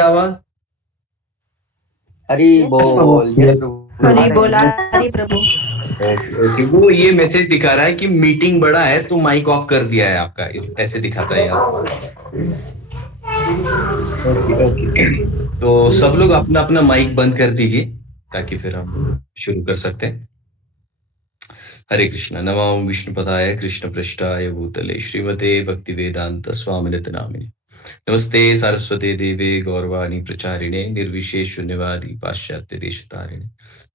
आवाज। हरि बोल। Yes yes. प्रभु, आ हरि रहे बोल हैं। हरि प्रभु। ओके, वो ये मैसेज दिखा रहा है कि मीटिंग बड़ा है तो माइक ऑफ कर दिया है आपका, ऐसे दिखाता है यहाँ। Okay okay. तो सब लोग अपना अपना माइक बंद कर दीजिए ताकि फिर हम शुरू कर सकते हैं। हरे कृष्णा, नमामि विष्णुपदाय कृष्ण पृष्ठाय भूतले श्रीमते भक्ति वेदांत स्वामिनित नामिने। नमस्ते सारस्वते देवे गौरवाणी प्रचारिणे निर्विशेष शून्यवादी पाश्चात्य देशतारिणे।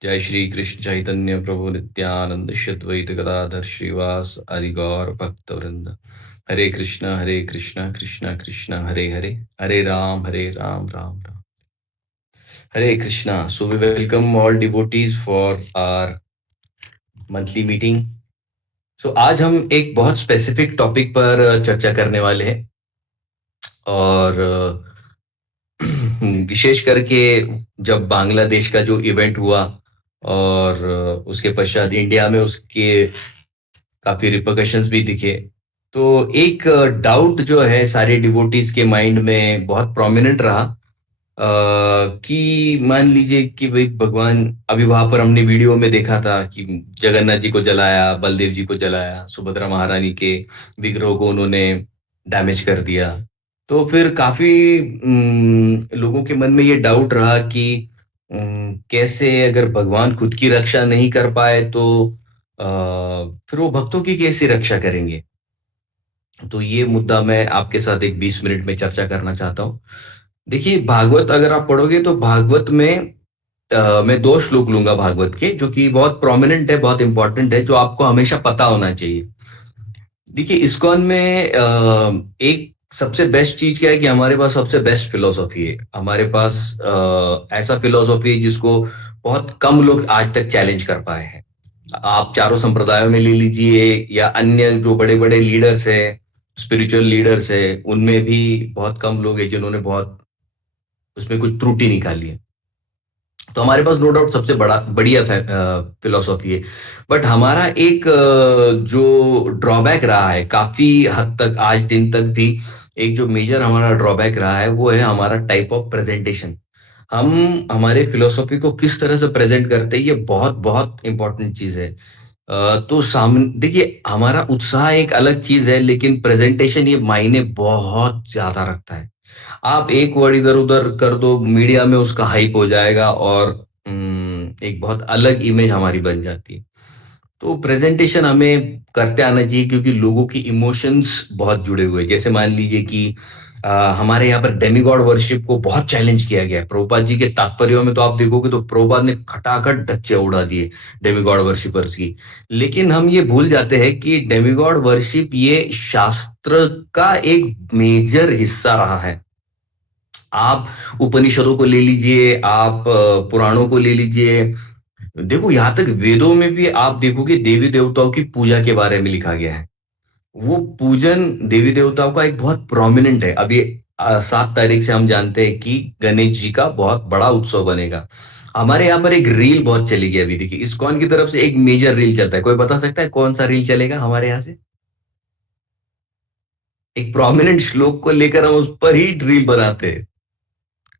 जय श्री कृष्ण चैतन्य प्रभु नित्यानंद श्री अद्वैत गदाधर श्रीवास आदि गौर भक्त वृंद। Hare Krishna Krishna Krishna Hare Hare, Hare Ram Ram Ram. Hare Krishna. So we welcome all devotees for our monthly meeting. So आज हम एक बहुत स्पेसिफिक टॉपिक पर चर्चा करने वाले हैं। और विशेष करके जब बांग्लादेश का जो इवेंट हुआ और उसके पश्चात इंडिया में उसके काफी रिपरकशंस भी दिखे, तो एक डाउट जो है सारे डिवोटीज के माइंड में बहुत प्रोमिनेंट रहा। कि मान लीजिए कि भाई भगवान, अभी वहां पर हमने वीडियो में देखा था कि जगन्नाथ जी को जलाया, बलदेव जी को जलाया, सुभद्रा महारानी के विग्रह को उन्होंने डैमेज कर दिया। तो फिर काफी लोगों के मन में ये डाउट रहा कि कैसे अगर भगवान खुद की रक्षा नहीं कर पाए तो अ, फिर वो भक्तों की कैसी रक्षा करेंगे। तो ये मुद्दा मैं आपके साथ एक 20 मिनट में चर्चा करना चाहता हूँ। देखिए, भागवत अगर आप पढ़ोगे तो भागवत में मैं दो श्लोक लूंगा भागवत के, जो कि बहुत प्रोमिनेंट है, बहुत इंपॉर्टेंट है, जो आपको हमेशा पता होना चाहिए। देखिए, इस्कॉन में एक सबसे बेस्ट चीज क्या है कि हमारे पास सबसे बेस्ट फिलोसॉफी है। हमारे पास ऐसा फिलोसॉफी है जिसको बहुत कम लोग आज तक चैलेंज कर पाए हैं। आप चारों संप्रदायों में ले लीजिए या अन्य जो बड़े बड़े लीडर्स हैं, स्पिरिचुअल लीडर्स हैं, उनमें भी बहुत कम लोग हैं जिन्होंने बहुत उसमें कुछ त्रुटि निकाली है। तो हमारे पास नो डाउट सबसे बड़ा बढ़िया फिलोसॉफी है। बट हमारा एक जो ड्रॉबैक रहा है काफी हद तक आज दिन तक भी, एक जो मेजर हमारा ड्रॉबैक रहा है वो है हमारा टाइप ऑफ प्रेजेंटेशन। हम हमारे फिलोसॉफी को किस तरह से प्रेजेंट करते हैं, ये बहुत बहुत इंपॉर्टेंट चीज है। तो सामने देखिए, हमारा उत्साह एक अलग चीज है, लेकिन प्रेजेंटेशन ये मायने बहुत ज्यादा रखता है। आप एक वर्ड इधर उधर कर दो, मीडिया में उसका हाइप हो जाएगा और एक बहुत अलग इमेज हमारी बन जाती है। तो प्रेजेंटेशन हमें करते आना चाहिए क्योंकि लोगों की इमोशंस बहुत जुड़े हुए हैं। जैसे मान लीजिए कि हमारे यहाँ पर डेमीगॉड वर्शिप को बहुत चैलेंज किया गया है। प्रभुपाद जी के तात्पर्यों में तो आप देखोगे तो प्रभुपाद ने खटाखट धच्चे उड़ा दिए डेमीगॉड वर्शिपर्स की। लेकिन हम ये भूल जाते हैं कि डेमीगॉड वर्शिप ये शास्त्र का एक मेजर हिस्सा रहा है। आप उपनिषदों को ले लीजिए, आप पुराणों को ले लीजिए। देखो, यहाँ तक वेदों में भी आप देखोगे देवी देवताओं की पूजा के बारे में लिखा गया है। वो पूजन देवी देवताओं का एक बहुत प्रोमिनेंट है। अभी 7 तारीख से हम जानते हैं कि गणेश जी का बहुत बड़ा उत्सव बनेगा। हमारे यहाँ पर एक रील बहुत चली गई अभी, देखिए इस्कॉन की तरफ से एक मेजर रील चलता है। कोई बता सकता है कौन सा रील चलेगा हमारे यहाँ से? एक प्रोमिनेंट श्लोक को लेकर हम उस पर ही रील बनाते हैं।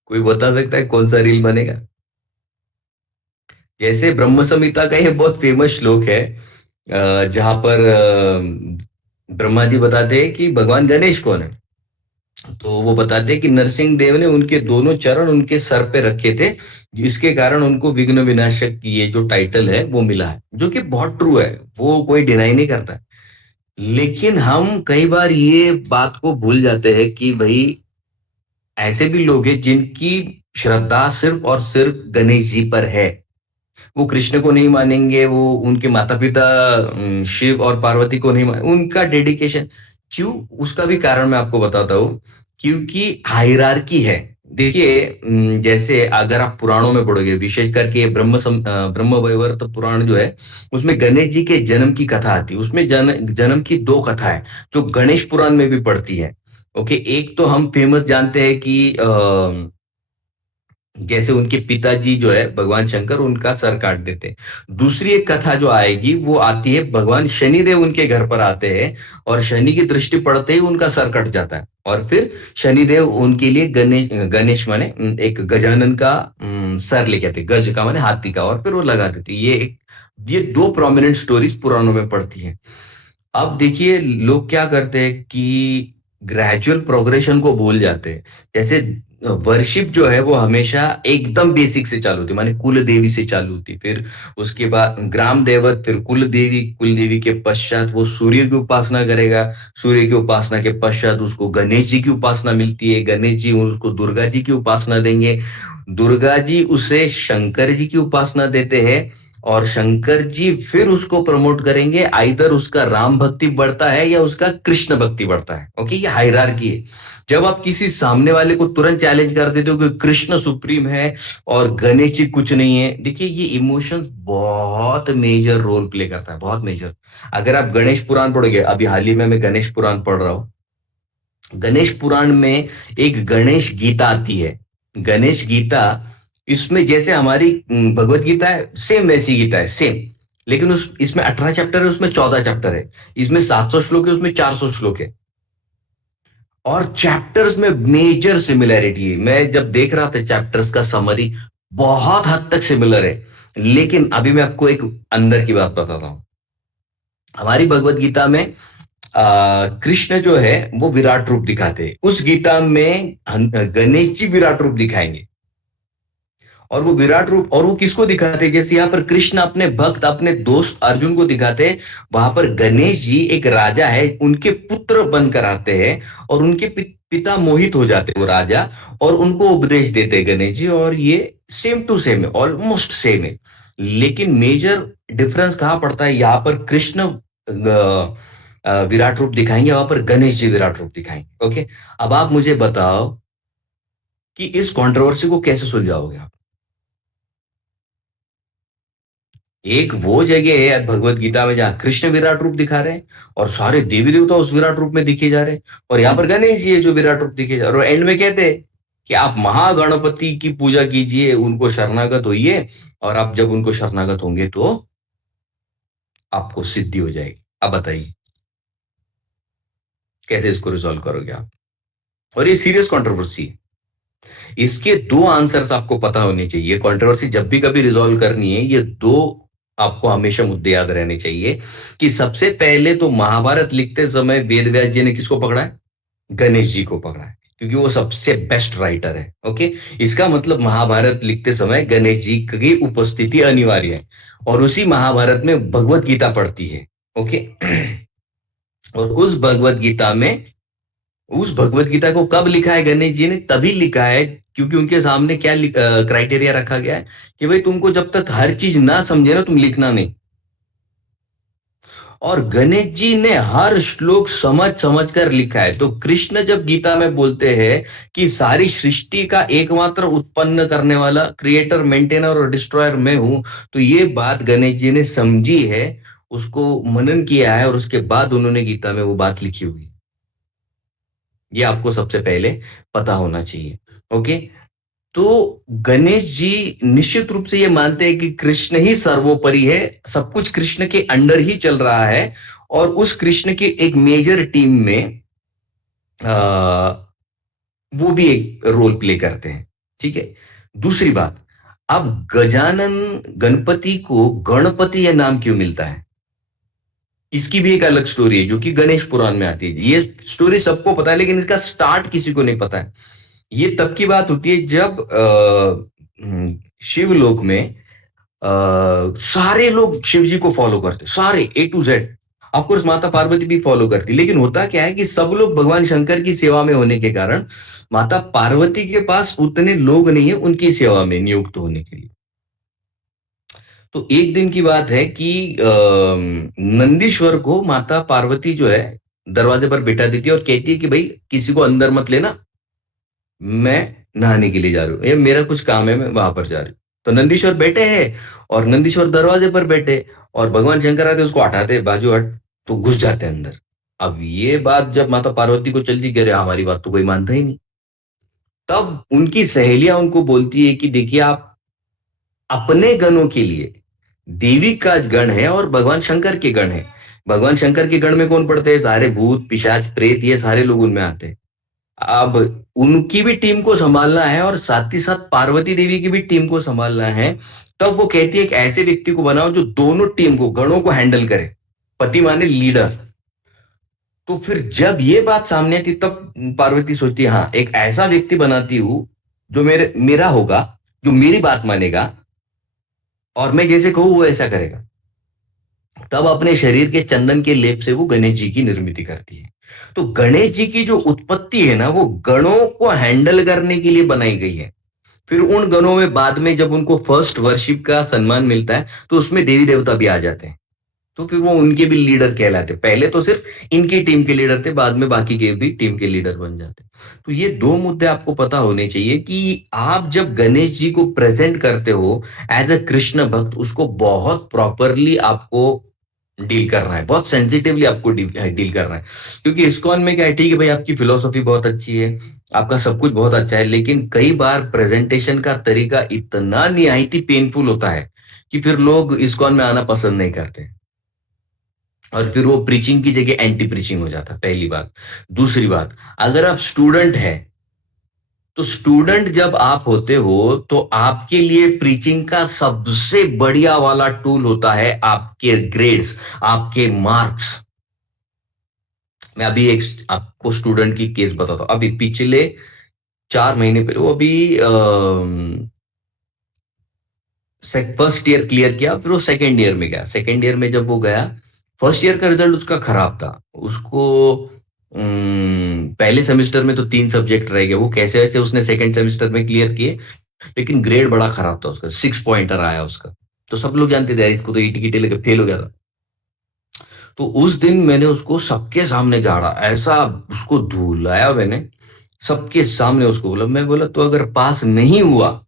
कोई बता सकता है कौन सा रील बनेगा? जैसे ब्रह्म संहिता का ये बहुत फेमस श्लोक है, जहां पर ब्रह्मा जी बताते हैं कि भगवान गणेश कौन है। तो वो बताते हैं कि नरसिंह देव ने उनके दोनों चरण उनके सर पे रखे थे, जिसके कारण उनको विघ्न विनाशक की ये जो टाइटल है वो मिला है, जो कि बहुत ट्रू है। वो कोई डिनाई नहीं करता। लेकिन हम कई बार ये बात को भूल जाते हैं कि भाई ऐसे भी लोग हैं जिनकी श्रद्धा सिर्फ और सिर्फ गणेश जी पर है। वो कृष्ण को नहीं मानेंगे, वो उनके माता पिता शिव और पार्वती को नहीं मान, उनका डेडिकेशन क्यों, उसका भी कारण मैं आपको बताता हूँ। क्योंकि हायरार्की है। देखिए, जैसे अगर आप पुराणों में पढ़ोगे, विशेष करके ब्रह्म वैवर्त पुराण जो है, उसमें गणेश जी के जन्म की कथा आती है। उसमें जन्म की दो कथा है जो गणेश पुराण में भी पढ़ती है। ओके, एक तो हम फेमस जानते हैं कि जैसे उनके पिताजी जो है भगवान शंकर उनका सर काट देते हैं। दूसरी एक कथा जो आएगी वो आती है, भगवान शनिदेव उनके घर पर आते हैं और शनि की दृष्टि पड़ते ही उनका सर कट जाता है, और फिर शनिदेव उनके लिए गणेश, गणेश माने एक गजानन का सर लेके आते, गज का माने हाथी का, और फिर वो लगा देते। ये दो प्रोमिनेंट स्टोरीज पुराणों में पड़ती हैं। अब देखिए लोग क्या करते हैं कि ग्रेजुअल प्रोग्रेशन को भूल जाते हैं। जैसे वर्शिप जो है वो हमेशा एकदम बेसिक से चालू होती, माने कुल देवी से चालू होती, फिर उसके बाद ग्राम देवत, फिर कुल देवी के पश्चात वो सूर्य की उपासना करेगा। सूर्य की उपासना के पश्चात उसको गणेश जी की उपासना मिलती है, गणेश जी उसको दुर्गा जी की उपासना देंगे, दुर्गा जी उसे शंकर जी की उपासना देते हैं, और शंकर जी फिर उसको प्रमोट करेंगे, आइदर उसका राम भक्ति बढ़ता है या उसका कृष्ण भक्ति बढ़ता है। ओके, ये हायरार्की है। जब आप किसी सामने वाले को तुरंत चैलेंज कर देते हो कि कृष्ण सुप्रीम है और गणेश जी कुछ नहीं है, देखिए ये इमोशन बहुत मेजर रोल प्ले करता है, बहुत मेजर। अगर आप गणेश पुराण पढ़ोगे, अभी हाल ही में मैं गणेश पुराण पढ़ रहा हूँ, गणेश पुराण में एक गणेश गीता आती है। गणेश गीता, इसमें जैसे हमारी भगवत गीता है, सेम वैसी गीता है, सेम। लेकिन उस इसमें 18 चैप्टर है, उसमें 14 चैप्टर है। इसमें 700 श्लोक है, उसमें 400 श्लोक है। और चैप्टर्स में मेजर सिमिलैरिटी है। मैं जब देख रहा था चैप्टर्स का समरी, बहुत हद तक सिमिलर है। लेकिन अभी मैं आपको एक अंदर की बात बताता हूँ। हमारी भगवत गीता में कृष्ण जो है वो विराट रूप दिखाते हैं, उस गीता में गणेश जी विराट रूप दिखाएंगे। और वो विराट रूप, और वो किसको दिखाते हैं, जैसे यहाँ पर कृष्ण अपने भक्त अपने दोस्त अर्जुन को दिखाते हैं, वहां पर गणेश जी एक राजा है, उनके पुत्र बनकर आते हैं, और उनके पिता मोहित हो जाते हैं वो राजा, और उनको उपदेश देते हैं गणेश जी। और ये सेम टू सेम है, ऑलमोस्ट सेम है। लेकिन मेजर डिफरेंस कहाँ पड़ता है, यहाँ पर कृष्ण विराट रूप दिखाएंगे, वहां पर गणेश जी विराट रूप दिखाएंगे। ओके, अब आप मुझे बताओ कि इस कंट्रोवर्सी को कैसे सुलझाओगे आप। एक वो जगह है भगवत गीता में जहां कृष्ण विराट रूप दिखा रहे हैं, और सारे देवी देवता उस विराट रूप में दिखे जा रहे हैं, और यहाँ पर गणेश जी है जो विराट रूप दिखे जा रहे हैं, और एंड में कहते हैं कि आप महागणपति की पूजा कीजिए, उनको शरणागत होइए, और आप जब उनको शरणागत होंगे तो आपको सिद्धि हो जाएगी। अब बताइए कैसे इसको रिजॉल्व करोगे आप। और ये सीरियस कंट्रोवर्सी है। इसके दो आंसर्स आपको पता होने चाहिए। कंट्रोवर्सी जब भी कभी रिजॉल्व करनी है, ये दो आपको हमेशा मुद्दे याद रहने चाहिए। कि सबसे पहले तो महाभारत लिखते समय वेद व्यास जी ने किसको पकड़ा है, गणेश जी को पकड़ा है, क्योंकि वो सबसे बेस्ट राइटर है। ओके, इसका मतलब महाभारत लिखते समय गणेश जी की उपस्थिति अनिवार्य है, और उसी महाभारत में भगवत गीता पढ़ती है। ओके, और उस भगवत गीता को कब लिखा है गणेश जी ने, तभी लिखा है क्योंकि उनके सामने क्या क्राइटेरिया रखा गया है कि भाई तुमको जब तक हर चीज ना समझे ना तुम लिखना नहीं। और गणेश जी ने हर श्लोक समझ समझ कर लिखा है। तो कृष्ण जब गीता में बोलते हैं कि सारी सृष्टि का एकमात्र उत्पन्न करने वाला क्रिएटर, मेंटेनर और डिस्ट्रॉयर मैं हूं, तो ये बात गणेश जी ने समझी है, उसको मनन किया है, और उसके बाद उन्होंने गीता में वो बात लिखी हुई है। ये आपको सबसे पहले पता होना चाहिए। ओके, तो गणेश जी निश्चित रूप से ये मानते हैं कि कृष्ण ही सर्वोपरि है, सब कुछ कृष्ण के अंडर ही चल रहा है, और उस कृष्ण की एक मेजर टीम में आ, वो भी एक रोल प्ले करते हैं। ठीक है, दूसरी बात, अब गजानन गणपति को गणपति यह नाम क्यों मिलता है, इसकी भी एक अलग स्टोरी है जो कि गणेश पुराण में आती है। ये स्टोरी सबको पता है, लेकिन इसका स्टार्ट किसी को नहीं पता है। ये तब की बात होती है जब शिवलोक में सारे लोग शिव जी को फॉलो करते, सारे A to Z। ऑफकोर्स माता पार्वती भी फॉलो करती, लेकिन होता क्या है कि सब लोग भगवान शंकर की सेवा में होने के कारण माता पार्वती के पास उतने लोग नहीं है उनकी सेवा में नियुक्त होने के लिए। तो एक दिन की बात है कि नंदीश्वर को माता पार्वती जो है दरवाजे पर बिठा देती है, और कहती है कि भाई किसी को अंदर मत लेना, मैं नहाने के लिए जा रही हूँ, ये मेरा कुछ काम है, मैं वहां पर जा रही हूँ। तो नंदीश्वर बैठे हैं, और नंदीश्वर दरवाजे पर बैठे, और भगवान शंकर आते उसको हटाते, बाजू हट, तो घुस जाते हैं अंदर। अब ये बात जब माता पार्वती को चलती, कह रहे हमारी बात तो कोई मानता ही नहीं। तब उनकी सहेलियां उनको बोलती है कि देखिए, आप अपने गणों के लिए, देवी का गण है और भगवान शंकर के गण है। भगवान शंकर के गण में कौन पड़ते हैं? सारे भूत पिशाच प्रेत, ये सारे लोग उनमें आते हैं। अब उनकी भी टीम को संभालना है और साथ ही साथ पार्वती देवी की भी टीम को संभालना है। तब वो कहती है एक ऐसे व्यक्ति को बनाओ जो दोनों टीम को, गणों को हैंडल करे। पति माने लीडर। तो फिर जब ये बात सामने आती तब पार्वती सोचती है, हाँ, एक ऐसा व्यक्ति बनाती हूं जो मेरा होगा, जो मेरी बात मानेगा, और मैं जैसे कहूँ वो ऐसा करेगा। तब अपने शरीर के चंदन के लेप से वो गणेश जी की निर्मित करती है। तो गणेश जी की जो उत्पत्ति है ना, वो गणों को हैंडल करने के लिए बनाई गई है। फिर उन गणों में बाद में जब उनको फर्स्ट वर्शिप का सम्मान मिलता है, तो उसमें देवी देवता भी आ जाते हैं। तो फिर वो उनके भी लीडर कहलाते। पहले तो सिर्फ इनकी टीम के लीडर थे, बाद में बाकी के भी टीम के लीडर बन जाते। तो ये दो मुद्दे आपको पता होने चाहिए कि आप जब गणेश जी को प्रेजेंट करते हो एज अ कृष्ण भक्त, उसको बहुत प्रॉपरली आपको डील करना है, बहुत सेंसिटिवली आपको डील करना है। क्योंकि इस्कॉन में क्या है, ठीक है भाई, आपकी फिलोसॉफी बहुत अच्छी है, आपका सब कुछ बहुत अच्छा है, लेकिन कई बार प्रेजेंटेशन का तरीका इतना निहायती पेनफुल होता है कि फिर लोग इस्कॉन में आना पसंद नहीं करते। और फिर वो प्रीचिंग की जगह एंटी प्रीचिंग हो जाता है, पहली बात। दूसरी बात, अगर आप स्टूडेंट है, तो स्टूडेंट जब आप होते हो, तो आपके लिए प्रीचिंग का सबसे बढ़िया वाला टूल होता है आपके ग्रेड्स, आपके मार्क्स। मैं अभी एक आपको स्टूडेंट की केस बताता हूँ। अभी पिछले 4 महीने पहले वो अभी फर्स्ट ईयर क्लियर किया, फिर वो सेकेंड ईयर में गया। सेकेंड ईयर में जब वो गया, फर्स्ट ईयर का रिजल्ट उसका खराब था। उसको पहले सेमेस्टर में तो 3 सब्जेक्ट रह गए, वो कैसे वैसे उसने सेकेंड सेमेस्टर में क्लियर किए। लेकिन ग्रेड बड़ा खराब था उसका, 6 पॉइंटर आया उसका। तो सब लोग जानते थे इसको तो ईटी कीटे लेके फेल हो गया था। तो उस दिन मैंने उसको सबके सामने झाड़ा, ऐसा उसको धुलाया मैंने सबके सामने। उसको बोला, मैं बोला, तो अगर पास नहीं हुआ,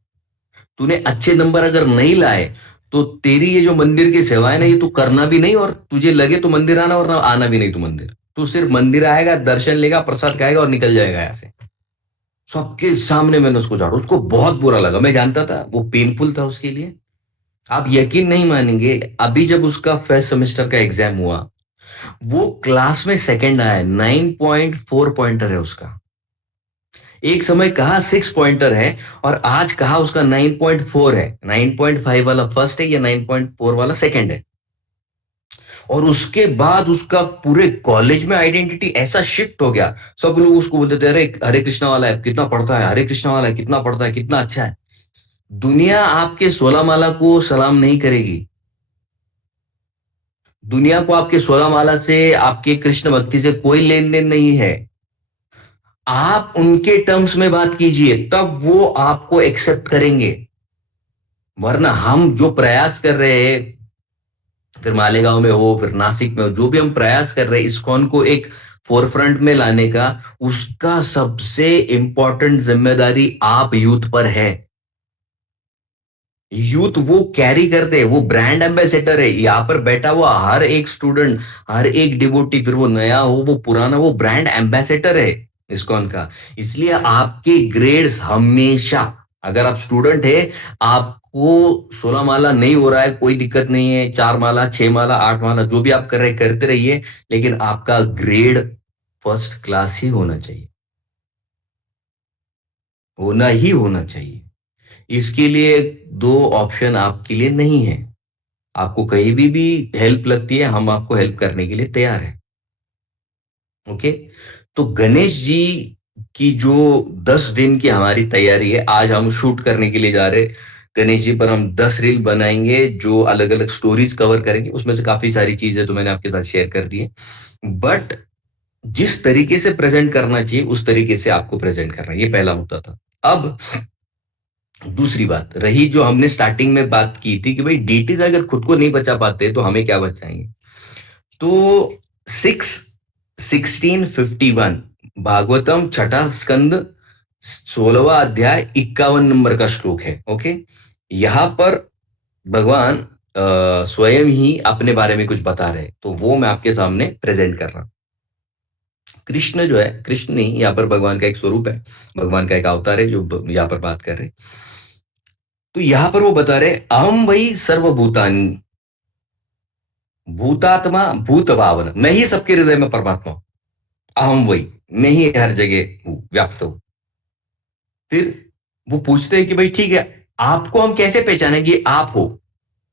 तूने अच्छे नंबर अगर नहीं लाए, तो तेरी ये जो मंदिर की सेवा है ना, ये तू करना भी नहीं, और तुझे लगे तो मंदिर आना, वरना आना भी नहीं तू मंदिर। तू सिर्फ मंदिर आएगा, दर्शन लेगा, प्रसाद खाएगा और निकल जाएगा यहाँ से। सबके सामने मैंने उसको झाड़ा। उसको बहुत बुरा लगा, मैं जानता था वो पेनफुल था उसके लिए। आप यकीन नहीं मानेंगे, अभी जब उसका फर्स्ट सेमेस्टर का एग्जाम हुआ, वो क्लास में सेकंड आया। 9.4 पॉइंटर है उसका। एक समय कहा 6 पॉइंटर है, और आज कहा उसका 9.4 है। 9.5 वाला फर्स्ट है या 9.4 वाला सेकंड है। और उसके बाद उसका पूरे कॉलेज में आइडेंटिटी ऐसा शिफ्ट हो गया। सब लोग उसको बोलते थे, अरे हरे कृष्णा वाला है, कितना पढ़ता है, हरे कृष्णा वाला है, कितना पढ़ता है, कितना अच्छा है। दुनिया आपके 16 माला को सलाम नहीं करेगी। दुनिया को आपके 16 माला से, आपके कृष्ण भक्ति से कोई लेन देन नहीं है। आप उनके टर्म्स में बात कीजिए, तब वो आपको एक्सेप्ट करेंगे। वरना हम जो प्रयास कर रहे हैं, फिर मालेगांव में हो, फिर नासिक में हो, जो भी हम प्रयास कर रहे हैं इस्कॉन को एक फोरफ्रंट में लाने का, उसका सबसे इंपॉर्टेंट जिम्मेदारी आप यूथ पर है। यूथ वो कैरी करते हैं, वो ब्रांड एम्बेसडर है। यहाँ पर बैठा हुआ हर एक स्टूडेंट, हर एक डिवोटी, फिर वो नया हो वो पुराना, वो ब्रांड एम्बेसडर है इस्कॉन का। इसलिए आपके ग्रेड्स हमेशा, अगर आप स्टूडेंट है, आपको 16 माला नहीं हो रहा है, कोई दिक्कत नहीं है। 4 माला, 6 माला, 8 माला, जो भी आप कर रहे करते रहिए, लेकिन आपका ग्रेड फर्स्ट क्लास ही होना चाहिए, होना ही होना चाहिए। इसके लिए दो ऑप्शन आपके लिए नहीं है। आपको कहीं भी हेल्प लगती है, हम आपको हेल्प करने के लिए तैयार है। ओके। तो गणेश जी की जो 10 दिन की हमारी तैयारी है, आज हम शूट करने के लिए जा रहे हैं। गणेश जी पर हम 10 रील बनाएंगे, जो अलग अलग स्टोरीज कवर करेंगे। उसमें से काफी सारी चीजें तो मैंने आपके साथ शेयर कर दी है, बट जिस तरीके से प्रेजेंट करना चाहिए उस तरीके से आपको प्रेजेंट करना है। ये पहला मुद्दा था। अब दूसरी बात रही, जो हमने स्टार्टिंग में बात की थी कि भाई डीटीज अगर खुद को नहीं बचा पाते तो हमें क्या बचाएंगे। तो 1651 भागवतम छठा स्कंद 16वां अध्याय 51 नंबर का श्लोक है। ओके। यहाँ पर भगवान स्वयं ही अपने बारे में कुछ बता रहे हैं, तो वो मैं आपके सामने प्रेजेंट कर रहा हूं। कृष्ण जो है, कृष्ण नहीं, यहाँ पर भगवान का एक स्वरूप है, भगवान का एक अवतार है जो यहाँ पर बात कर रहे हैं। तो यहाँ पर वो बता रहे अहम वही सर्वभूतानी, भूतात्मा भूत भावन, मैं ही सबके हृदय में परमात्मा हूं। अहम वही, मैं ही हर जगह हूं, व्याप्त हूं। फिर वो पूछते हैं कि भाई ठीक है, आपको हम कैसे पहचानेंगे आप हो?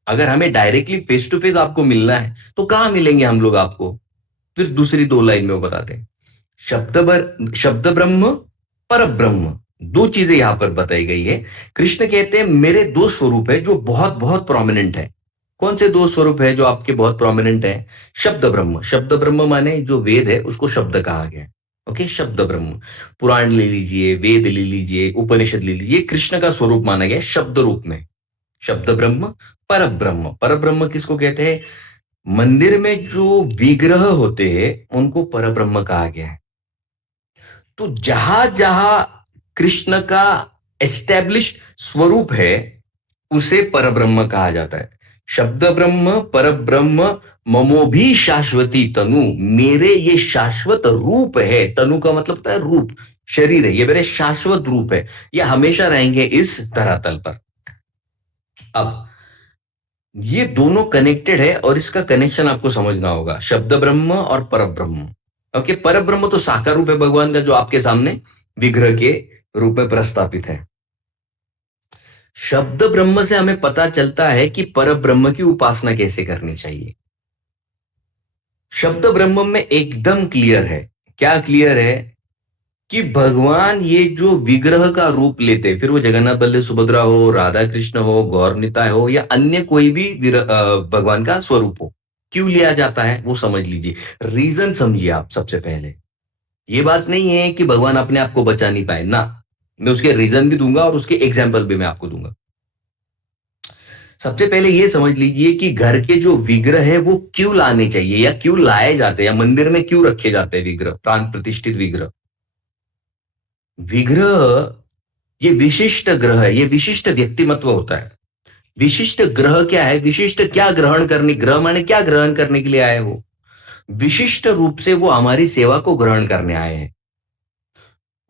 अगर हमें डायरेक्टली फेस टू फेस आपको मिलना है तो कहां मिलेंगे हम लोग आपको? फिर दूसरी दो लाइन में वो बताते हैं, शब्द ब्रह्म, पर ब्रह्म, दो चीजें यहां पर बताई गई है। कृष्ण कहते हैं मेरे दो स्वरूप है जो बहुत बहुत प्रोमिनेंट है। कौन से दो स्वरूप है जो आपके बहुत प्रोमिनेंट है? शब्द ब्रह्म, शब्द ब्रह्म माने जो वेद है उसको शब्द कहा गया है। ओके, शब्द ब्रह्म, पुराण ले लीजिए, वेद ले लीजिए, उपनिषद ले लीजिए, कृष्ण का स्वरूप माना गया है शब्द रूप में। शब्द ब्रह्म, पर ब्रह्म, पर ब्रह्म किसको कहते हैं? मंदिर में जो विग्रह होते हैं उनको पर ब्रह्म कहा गया है। तो जहां जहां कृष्ण का एस्टेब्लिश स्वरूप है उसे परब्रह्म कहा जाता है। शब्द ब्रह्म, पर ब्रह्म, ममो भी शाश्वती तनु, मेरे ये शाश्वत रूप है। तनु का मतलब होता है रूप, शरीर है, ये मेरे शाश्वत रूप है, ये हमेशा रहेंगे इस धरातल पर। अब ये दोनों कनेक्टेड है और इसका कनेक्शन आपको समझना होगा, शब्द ब्रह्म और पर ब्रह्म। ओके, पर ब्रह्म तो साकार रूप है भगवान का जो आपके सामने विग्रह के रूप में प्रस्तापित है। शब्द ब्रह्म से हमें पता चलता है कि पर ब्रह्म की उपासना कैसे करनी चाहिए। शब्द ब्रह्म में एकदम क्लियर है। क्या क्लियर है? कि भगवान ये जो विग्रह का रूप लेते, फिर वो जगन्नाथ बलदेव सुभद्रा हो, राधा कृष्ण हो, गौर निताय हो, या अन्य कोई भी भगवान का स्वरूप हो, क्यों लिया जाता है वो समझ लीजिए। रीजन समझिए आप सबसे पहले। ये बात नहीं है कि भगवान अपने आप को बचा नहीं पाए ना, मैं उसके रीजन भी दूंगा और उसके एग्जाम्पल भी मैं आपको दूंगा। सबसे पहले ये समझ लीजिए कि घर के जो विग्रह है वो क्यों लाने चाहिए या क्यों लाए जाते हैं, या मंदिर में क्यों रखे जाते हैं विग्रह, प्राण प्रतिष्ठित विग्रह। विग्रह ये विशिष्ट ग्रह है, ये विशिष्ट व्यक्तिमत्व होता है। विशिष्ट ग्रह क्या है? विशिष्ट क्या ग्रहण करने, ग्रह माने क्या ग्रहण करने के लिए आए वो? विशिष्ट रूप से वो हमारी सेवा को ग्रहण करने आए हैं।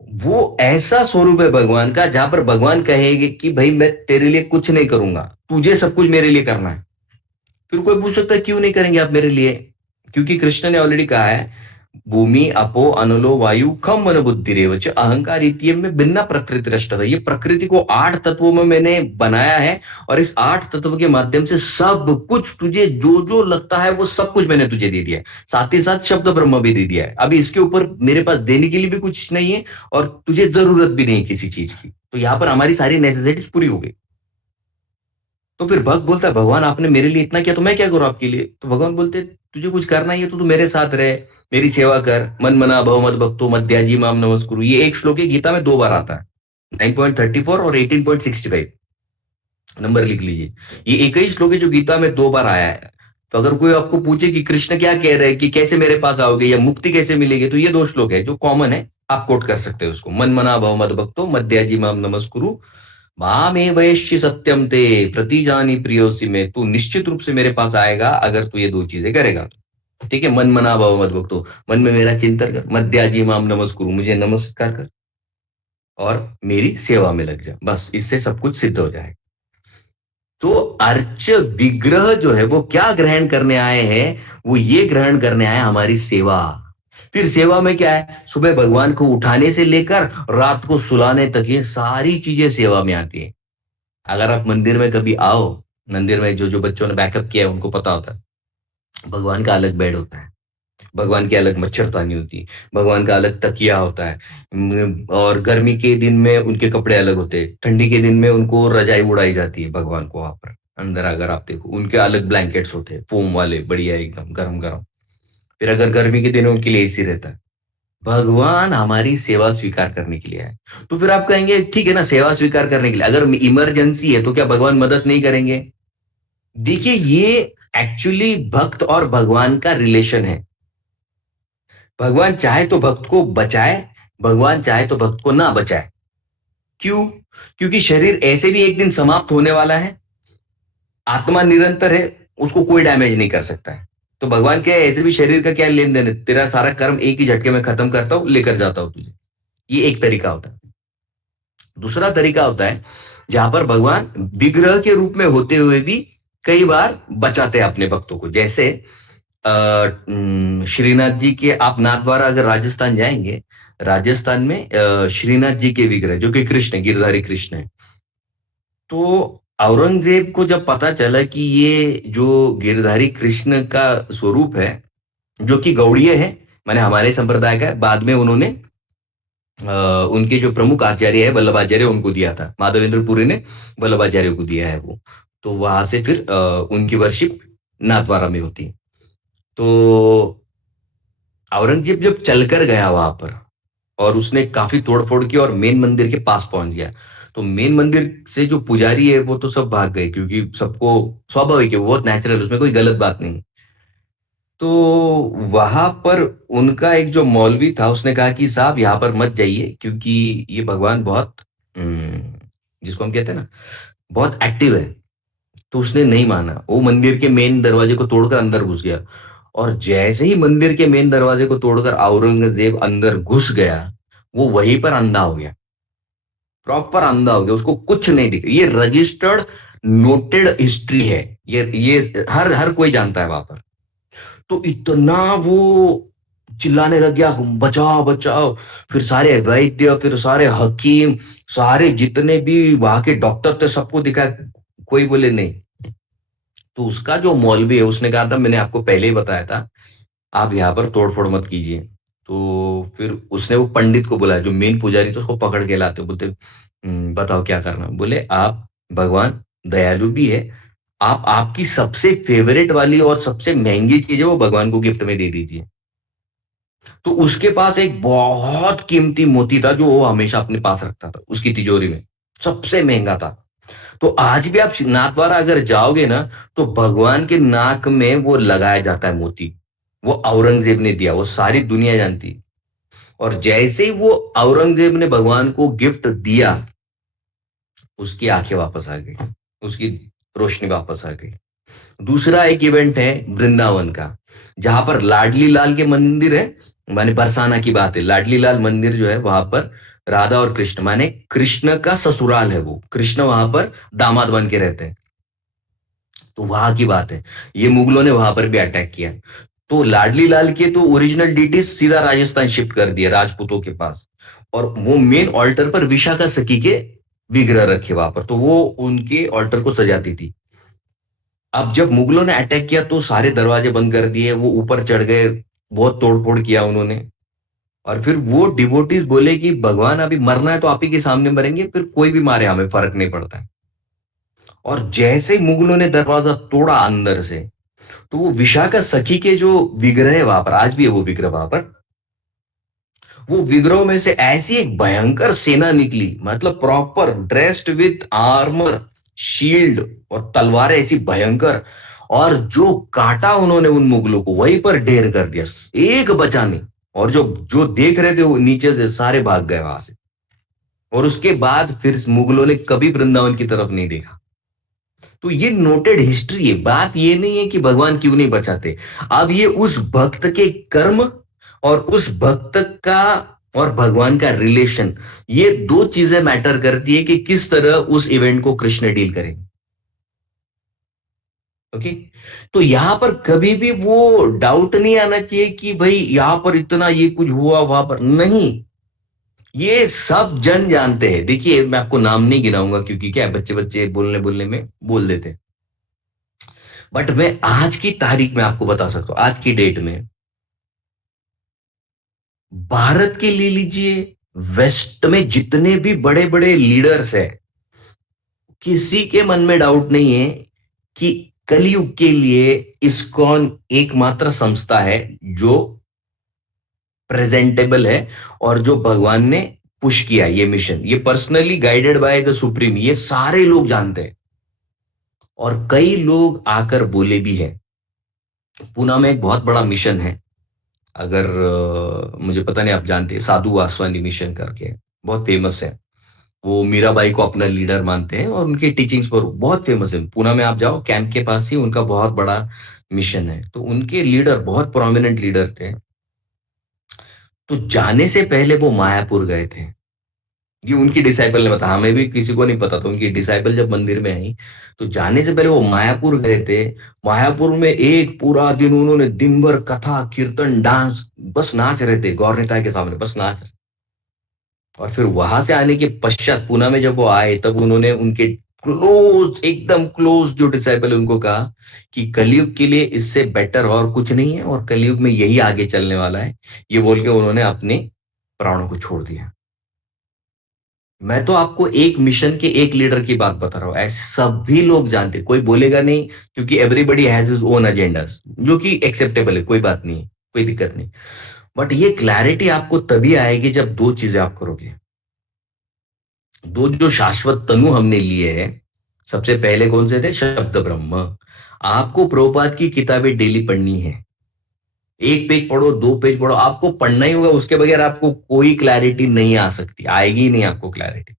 वो ऐसा स्वरूप है भगवान का जहां पर भगवान कहेंगे कि भाई मैं तेरे लिए कुछ नहीं करूंगा, तुझे सब कुछ मेरे लिए करना है। फिर कोई पूछ सकता है क्यों नहीं करेंगे आप मेरे लिए? क्योंकि कृष्ण ने ऑलरेडी कहा है, भूमि अपो अनलो वायु खम मन बुद्धि रेवच अहंकार इत्यम में भिन्ना प्रकृति रष्ट। ये प्रकृति को 8 तत्वों में मैंने बनाया है, और इस 8 तत्व के माध्यम से सब कुछ तुझे जो जो लगता है वो सब कुछ मैंने तुझे दे दिया है। साथ ही साथ शब्द ब्रह्म भी दे दिया है। अभी इसके ऊपर मेरे पास देने के लिए भी कुछ नहीं है, और तुझे जरूरत भी नहीं किसी चीज की। तो यहाँ पर हमारी सारी नेसेसिटीज पूरी हो गई। तो फिर भक्त बोलता है भगवान आपने मेरे लिए इतना किया तो मैं क्या करूं आपके लिए? तो भगवान बोलते तुझे कुछ करना ही है तो तू मेरे साथ रहे, मेरी सेवा कर। मन मना भव मत भक्तो मद्याजी माम नमस्कुरु, ये एक श्लोक है गीता में 2 बार आता है, 9.34 और 18.65। नंबर लिख लीजिए, ये एक ही श्लोक है जो गीता में 2 बार आया है। तो अगर कोई आपको पूछे कि कृष्ण क्या कह रहे हैं कि कैसे मेरे पास आओगे या मुक्ति कैसे मिलेगी, तो ये 2 श्लोक है जो कॉमन है, आप कोट कर सकते हो उसको। मन मना भव मत भक्तो मद्याजी माम नमस्कुरु मामे वैश्य सत्यम ते प्रतिजानी प्रियोसी में, तू निश्चित रूप से मेरे पास आएगा अगर तू ये 2 चीजें करेगा तो। ठीक है, मन मना भाव मत भक्तो, मन में मेरा चिंतन कर, मध्याजी माम नमस्कुरु, मुझे नमस्कार कर, और मेरी सेवा में लग जा, बस इससे सब कुछ सिद्ध हो जाएगा। तो अर्च विग्रह जो है वो क्या ग्रहण करने आए हैं? वो ये ग्रहण करने आए हमारी सेवा। फिर सेवा में क्या है? सुबह भगवान को उठाने से लेकर रात को सुलाने तक ये सारी चीजें सेवा में आती है। अगर आप मंदिर में कभी आओ, मंदिर में जो जो बच्चों ने बैकअप किया है उनको पता होता है, भगवान का अलग बेड होता है, भगवान की अलग मच्छरदानी होती है, भगवान का अलग तकिया होता है। और गर्मी के दिन में उनके कपड़े अलग होते हैं, ठंडी के दिन में उनको रजाई उड़ाई जाती है भगवान को। वहां पर अंदर अगर आप देखो उनके अलग ब्लैंकेट्स होते हैं, फोम वाले, बढ़िया एकदम गरम गरम। फिर अगर गर्मी के दिन में उनके लिए एसी रहता है। भगवान हमारी सेवा स्वीकार करने के लिए है। तो फिर आप कहेंगे ठीक है ना, सेवा स्वीकार करने के लिए अगर इमरजेंसी है तो क्या भगवान मदद नहीं करेंगे? देखिए, ये एक्चुअली भक्त और भगवान का रिलेशन है। भगवान चाहे तो भक्त को बचाए, भगवान चाहे तो भक्त को ना बचाए। क्यों? क्योंकि शरीर ऐसे भी एक दिन समाप्त होने वाला है, आत्मा निरंतर है, उसको कोई डैमेज नहीं कर सकता है। तो भगवान के ऐसे भी शरीर का क्या लेन देन है, तेरा सारा कर्म एक ही झटके में खत्म करता हूँ, लेकर जाता हूँ तुझे। ये एक तरीका होता है। दूसरा तरीका होता है जहां पर भगवान विग्रह के रूप में होते हुए भी कई बार बचाते हैं अपने भक्तों को। जैसे श्रीनाथ जी के, आप नाथद्वारा अगर राजस्थान जाएंगे, राजस्थान में श्रीनाथ जी के विग्रह जो कि कृष्ण, गिरधारी कृष्ण है। तो औरंगजेब को जब पता चला कि ये जो गिरधारी कृष्ण का स्वरूप है, जो कि गौड़ीय है, माने हमारे संप्रदाय का है, बाद में उन्होंने उनके जो प्रमुख आचार्य है वल्लभाचार्य, उनको दिया था, माधवेंद्र पुरी ने वल्लभाचार्य को दिया है वो। तो वहां से फिर उनकी वर्शिप नाथद्वारा में होती है। तो औरंगजेब जब चलकर गया वहां पर और उसने काफी तोड़फोड़ की और मेन मंदिर के पास पहुंच गया, तो मेन मंदिर से जो पुजारी है वो तो सब भाग गए, क्योंकि सबको स्वाभाविक है, वो बहुत नेचुरल, उसमें कोई गलत बात नहीं। तो वहां पर उनका एक जो मौलवी था, उसने कहा कि साहब यहाँ पर मत जाइए, क्योंकि ये भगवान बहुत जिसको हम कहते हैं ना, बहुत एक्टिव है। तो उसने नहीं माना, वो मंदिर के मेन दरवाजे को तोड़कर अंदर घुस गया। और जैसे ही मंदिर के मेन दरवाजे को तोड़कर औरंगजेब अंदर घुस गया, वो वहीं पर अंधा हो गया, प्रॉपर अंधा हो गया, उसको कुछ नहीं दिख। ये रजिस्टर्ड नोटेड हिस्ट्री है, ये हर हर कोई जानता है वहां पर। तो इतना वो चिल्लाने लग गया, बचाओ बचाओ। फिर सारे वैद्य, फिर सारे हकीम, सारे जितने भी वहां के डॉक्टर थे, सबको दिखाया, कोई बोले नहीं। तो उसका जो मौलवी है उसने कहा था, मैंने आपको पहले ही बताया था, आप यहाँ पर तोड़फोड़ मत कीजिए। तो फिर उसने वो पंडित को बुलाया, जो मेन पुजारी था, उसको पकड़ के लाते, बोलते बताओ क्या करना। बोले आप, भगवान दयालु भी है, आप आपकी सबसे फेवरेट वाली और सबसे महंगी चीज है वो भगवान को गिफ्ट में दे दीजिए। तो उसके पास एक बहुत कीमती मोती था जो वो हमेशा अपने पास रखता था उसकी तिजोरी में, सबसे महंगा था। तो आज भी आप नाथद्वारा अगर जाओगे ना, तो भगवान के नाक में वो लगाया जाता है मोती, वो औरंगजेब ने दिया, वो सारी दुनिया जानती। और जैसे ही वो औरंगजेब ने भगवान को गिफ्ट दिया, उसकी आंखें वापस आ गई, उसकी रोशनी वापस आ गई। दूसरा एक इवेंट है वृंदावन का, जहां पर लाडली लाल के मंदिर है। माने बरसाना की बात है, लाडली लाल मंदिर जो है वहां पर राधा और कृष्ण, माने कृष्ण का ससुराल है वो, कृष्ण वहां पर दामाद बन के रहते हैं। तो वहां की बात है, ये मुगलों ने वहां पर भी अटैक किया। तो लाडली लाल के तो ओरिजिनल डिटीज सीधा राजस्थान शिफ्ट कर दिया राजपूतों के पास। और वो मेन ऑल्टर पर विशाखा सखी के विग्रह रखे वहां पर, तो वो उनके ऑल्टर को सजाती थी। अब जब मुगलों ने अटैक किया तो सारे दरवाजे बंद कर दिए, वो ऊपर चढ़ गए, बहुत तोड़फोड़ किया उन्होंने। और फिर वो डिवोटीज बोले कि भगवान अभी मरना है तो आप ही के सामने मरेंगे, फिर कोई भी मारे हमें फर्क नहीं पड़ता है। और जैसे ही मुगलों ने दरवाजा तोड़ा अंदर से, तो वो विशाखा सखी के जो विग्रह है वहां पर, आज भी है वो विग्रह वहां पर, वो विग्रह में से ऐसी एक भयंकर सेना निकली, मतलब proper dressed with armour, shield और तलवारें ऐसी भयंकर। और जो काटा उन्होंने उन मुगलों को, वहीं पर ढेर कर दिया, एक बचा नहीं। और जो जो देख रहे थे वो नीचे से सारे भाग गए वहां से। और उसके बाद फिर मुगलों ने कभी वृंदावन की तरफ नहीं देखा। तो ये नोटेड हिस्ट्री है, बात ये नहीं है कि भगवान क्यों नहीं बचाते। अब ये उस भक्त के कर्म और उस भक्त का और भगवान का रिलेशन, ये दो चीजें मैटर करती है कि किस तरह उस इवेंट को कृष्ण डील करेंगे। ओके। तो यहां पर कभी भी वो डाउट नहीं आना चाहिए कि भाई यहां पर इतना ये कुछ हुआ, वहां पर नहीं। ये सब जन जानते हैं। देखिए मैं आपको नाम नहीं गिनाऊंगा, क्योंकि क्या है, बच्चे बच्चे बोलने बोलने में बोल देते हैं। बट मैं आज की तारीख में आपको बता सकता हूं, आज की डेट में भारत के ले लीजिए, वेस्ट में जितने भी बड़े बड़े लीडर्स हैं, किसी के मन में डाउट नहीं है कि कलयुग के लिए इस्कॉन एकमात्र संस्था है जो प्रेजेंटेबल है, और जो भगवान ने पुश किया ये मिशन, ये personally guided by the supreme, ये सारे लोग जानते हैं। और कई लोग आकर बोले भी हैं। पूना में एक बहुत बड़ा मिशन है, अगर मुझे पता नहीं आप जानते हैं, साधु वासवानी मिशन करके, बहुत फेमस है। वो मीराबाई को अपना लीडर मानते हैं और उनकी टीचिंग्स पर बहुत फेमस है। पूना में आप जाओ, कैंप के पास ही उनका बहुत बड़ा मिशन है। तो उनके लीडर बहुत प्रोमिनेंट लीडर थे। तो जाने से पहले वो मायापुर गए थे। ये उनकी डिसाइपल ने बताया, हमें भी किसी को नहीं पता था। उनकी डिसाइपल जब मंदिर में आई तो जाने से पहले वो मायापुर गए थे। मायापुर में एक पूरा दिन उन्होंने दिन भर कथा कीर्तन डांस बस नाच रहे थे गौर निताई के सामने, बस नाच रहे। और फिर वहां से आने के पश्चात पुणे में जब वो आए तब उन्होंने उनके क्लोज, एकदम क्लोज जो डिसाइपल है उनको कहा कि कलयुग के लिए इससे बेटर और कुछ नहीं है और कलयुग में यही आगे चलने वाला है। ये बोल के उन्होंने अपने प्राणों को छोड़ दिया। मैं तो आपको एक मिशन के एक लीडर की बात बता रहा हूं, ऐसे सभी लोग जानते, कोई बोलेगा नहीं, क्योंकि everybody has his own agendas, जो कि एक्सेप्टेबल है, कोई बात नहीं है, कोई दिक्कत नहीं। बट ये क्लैरिटी आपको तभी आएगी जब दो चीजें आप करोगे। दो जो शाश्वत तनु हमने लिए हैं, सबसे पहले कौन से थे? शब्द ब्रह्म। आपको प्रभुपाद की किताबें डेली पढ़नी है। एक पेज पढ़ो, दो पेज पढ़ो, आपको पढ़ना ही होगा। उसके बगैर आपको कोई क्लैरिटी नहीं आ सकती, आएगी ही नहीं आपको क्लैरिटी।